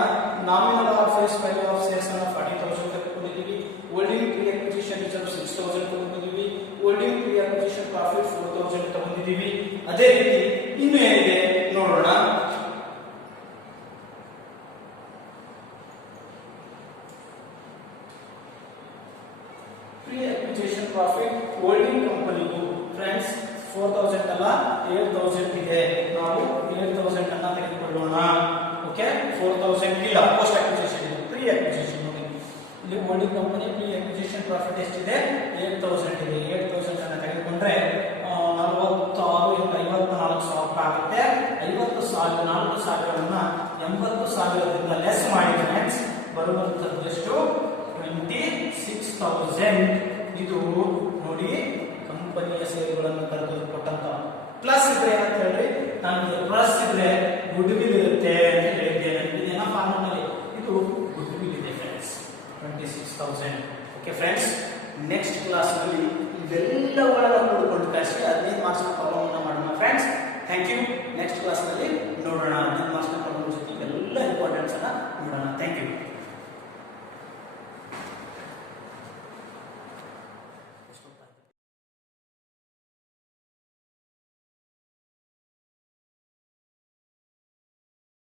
nominal or face value of shares ಅನ್ನು 40,000 ತೆಗೆದುಕೊಂಡಿದ್ದೀವಿ. ಹೋಲ್ಡಿಂಗ್ ಪ್ರೀ ಅಕ್ವಿಜಿಷನ್ ರಿಸರ್ವ್ 6,000 ತಗೊಂಡಿದ್ದೀವಿ. ಹೋಲ್ಡಿಂಗ್ ಪ್ರೀ ಅಕ್ವಿಜಿಷನ್ ಪ್ರಾಫಿಟ್ 4,000 ತಗೊಂಡಿದ್ದೀವಿ. ಅದೇ ರೀತಿ ಇನ್ನು ಏನಿದೆ ನೋಡೋಣ. ಪ್ರೀ ಅಕ್ವಿಜಿಷನ್ ಪ್ರಾಫಿಟ್ ಹೋಲ್ಡಿಂಗ್ ಕಂಪನಿಗೂ ಫ್ರೆಂಡ್ಸ್ 4,000 ಅಲ್ಲ 8,000 ಇದೆ. ನಾವು 8,000 ಅನ್ನ ತೆಗೆದುಕೊಳ್ಳೋಣ. ಓಕೆ, 4,000 ಇಲ್ಲ ಪೋಸ್ಟ್ ಅಕ್ವಿಜಿಷನ್, ಪ್ರೀ ಅಕ್ವಿಜಿಷನ್. ನೋಡಿ, ಇಲ್ಲಿ holding company pre acquisition profit ಎಷ್ಟಿದೆ? 8,000 ಇದೆ. 8,000 ಅನ್ನ ತೆಗೆದುಕೊಂಡ್ರೆ 46 ಇಂದ 54,000 ರೂಪಾಯಿ ಆಗುತ್ತೆ. 54,000 80,000ದಿಂದ ಲೆಸ್ ಮಾಡಿ ಫ್ರೆಂಡ್ಸ್ ಬರುವಂತದ್ದು ಎಷ್ಟು? 26,000. ಇದು ನೋಡಿ ಕಂಪನಿಯ ಶೇರುಗಳನ್ನು ತೆಗೆದು ಕೊಟ್ಟಂತ ಪ್ಲಸ್ ಇದ್ರೆ ಏನಂತ ಹೇಳ್ರಿ, ನಾನು ಪ್ಲಸ್ ಇದ್ರೆ ಗುಡ್ ವಿಲ್ ಇರುತ್ತೆ ಅಂತ ಹೇಳಿದ್ದೇನೆ. ಇದೇನ ಫಾರ್ಮುಲಾ ಇದು ಗುಡ್ ವಿಲ್ ಇದೆ friends. 26,000. Okay friends, next class ನಲ್ಲಿ ಇವೆಲ್ಲವುಗಳನ್ನು ನೋಡಿಕೊಂಡು ಕಳಿಸಿ 15 ಮಾರ್ಕ್ಸ್ ಪ್ರಾಬ್ಲಮ್ ಅನ್ನು ಮಾಡೋಣ friends. Thank you. Next class ನಲ್ಲಿ ನೋಡೋಣ 15 ಮಾರ್ಕ್ಸ್ ಪ್ರಾಬ್ಲಮ್ ಜೊತೆ ಎಲ್ಲ ಇಂಪಾರ್ಟೆನ್ಸ್ ಅನ್ನ ನೋಡೋಣ. Thank you.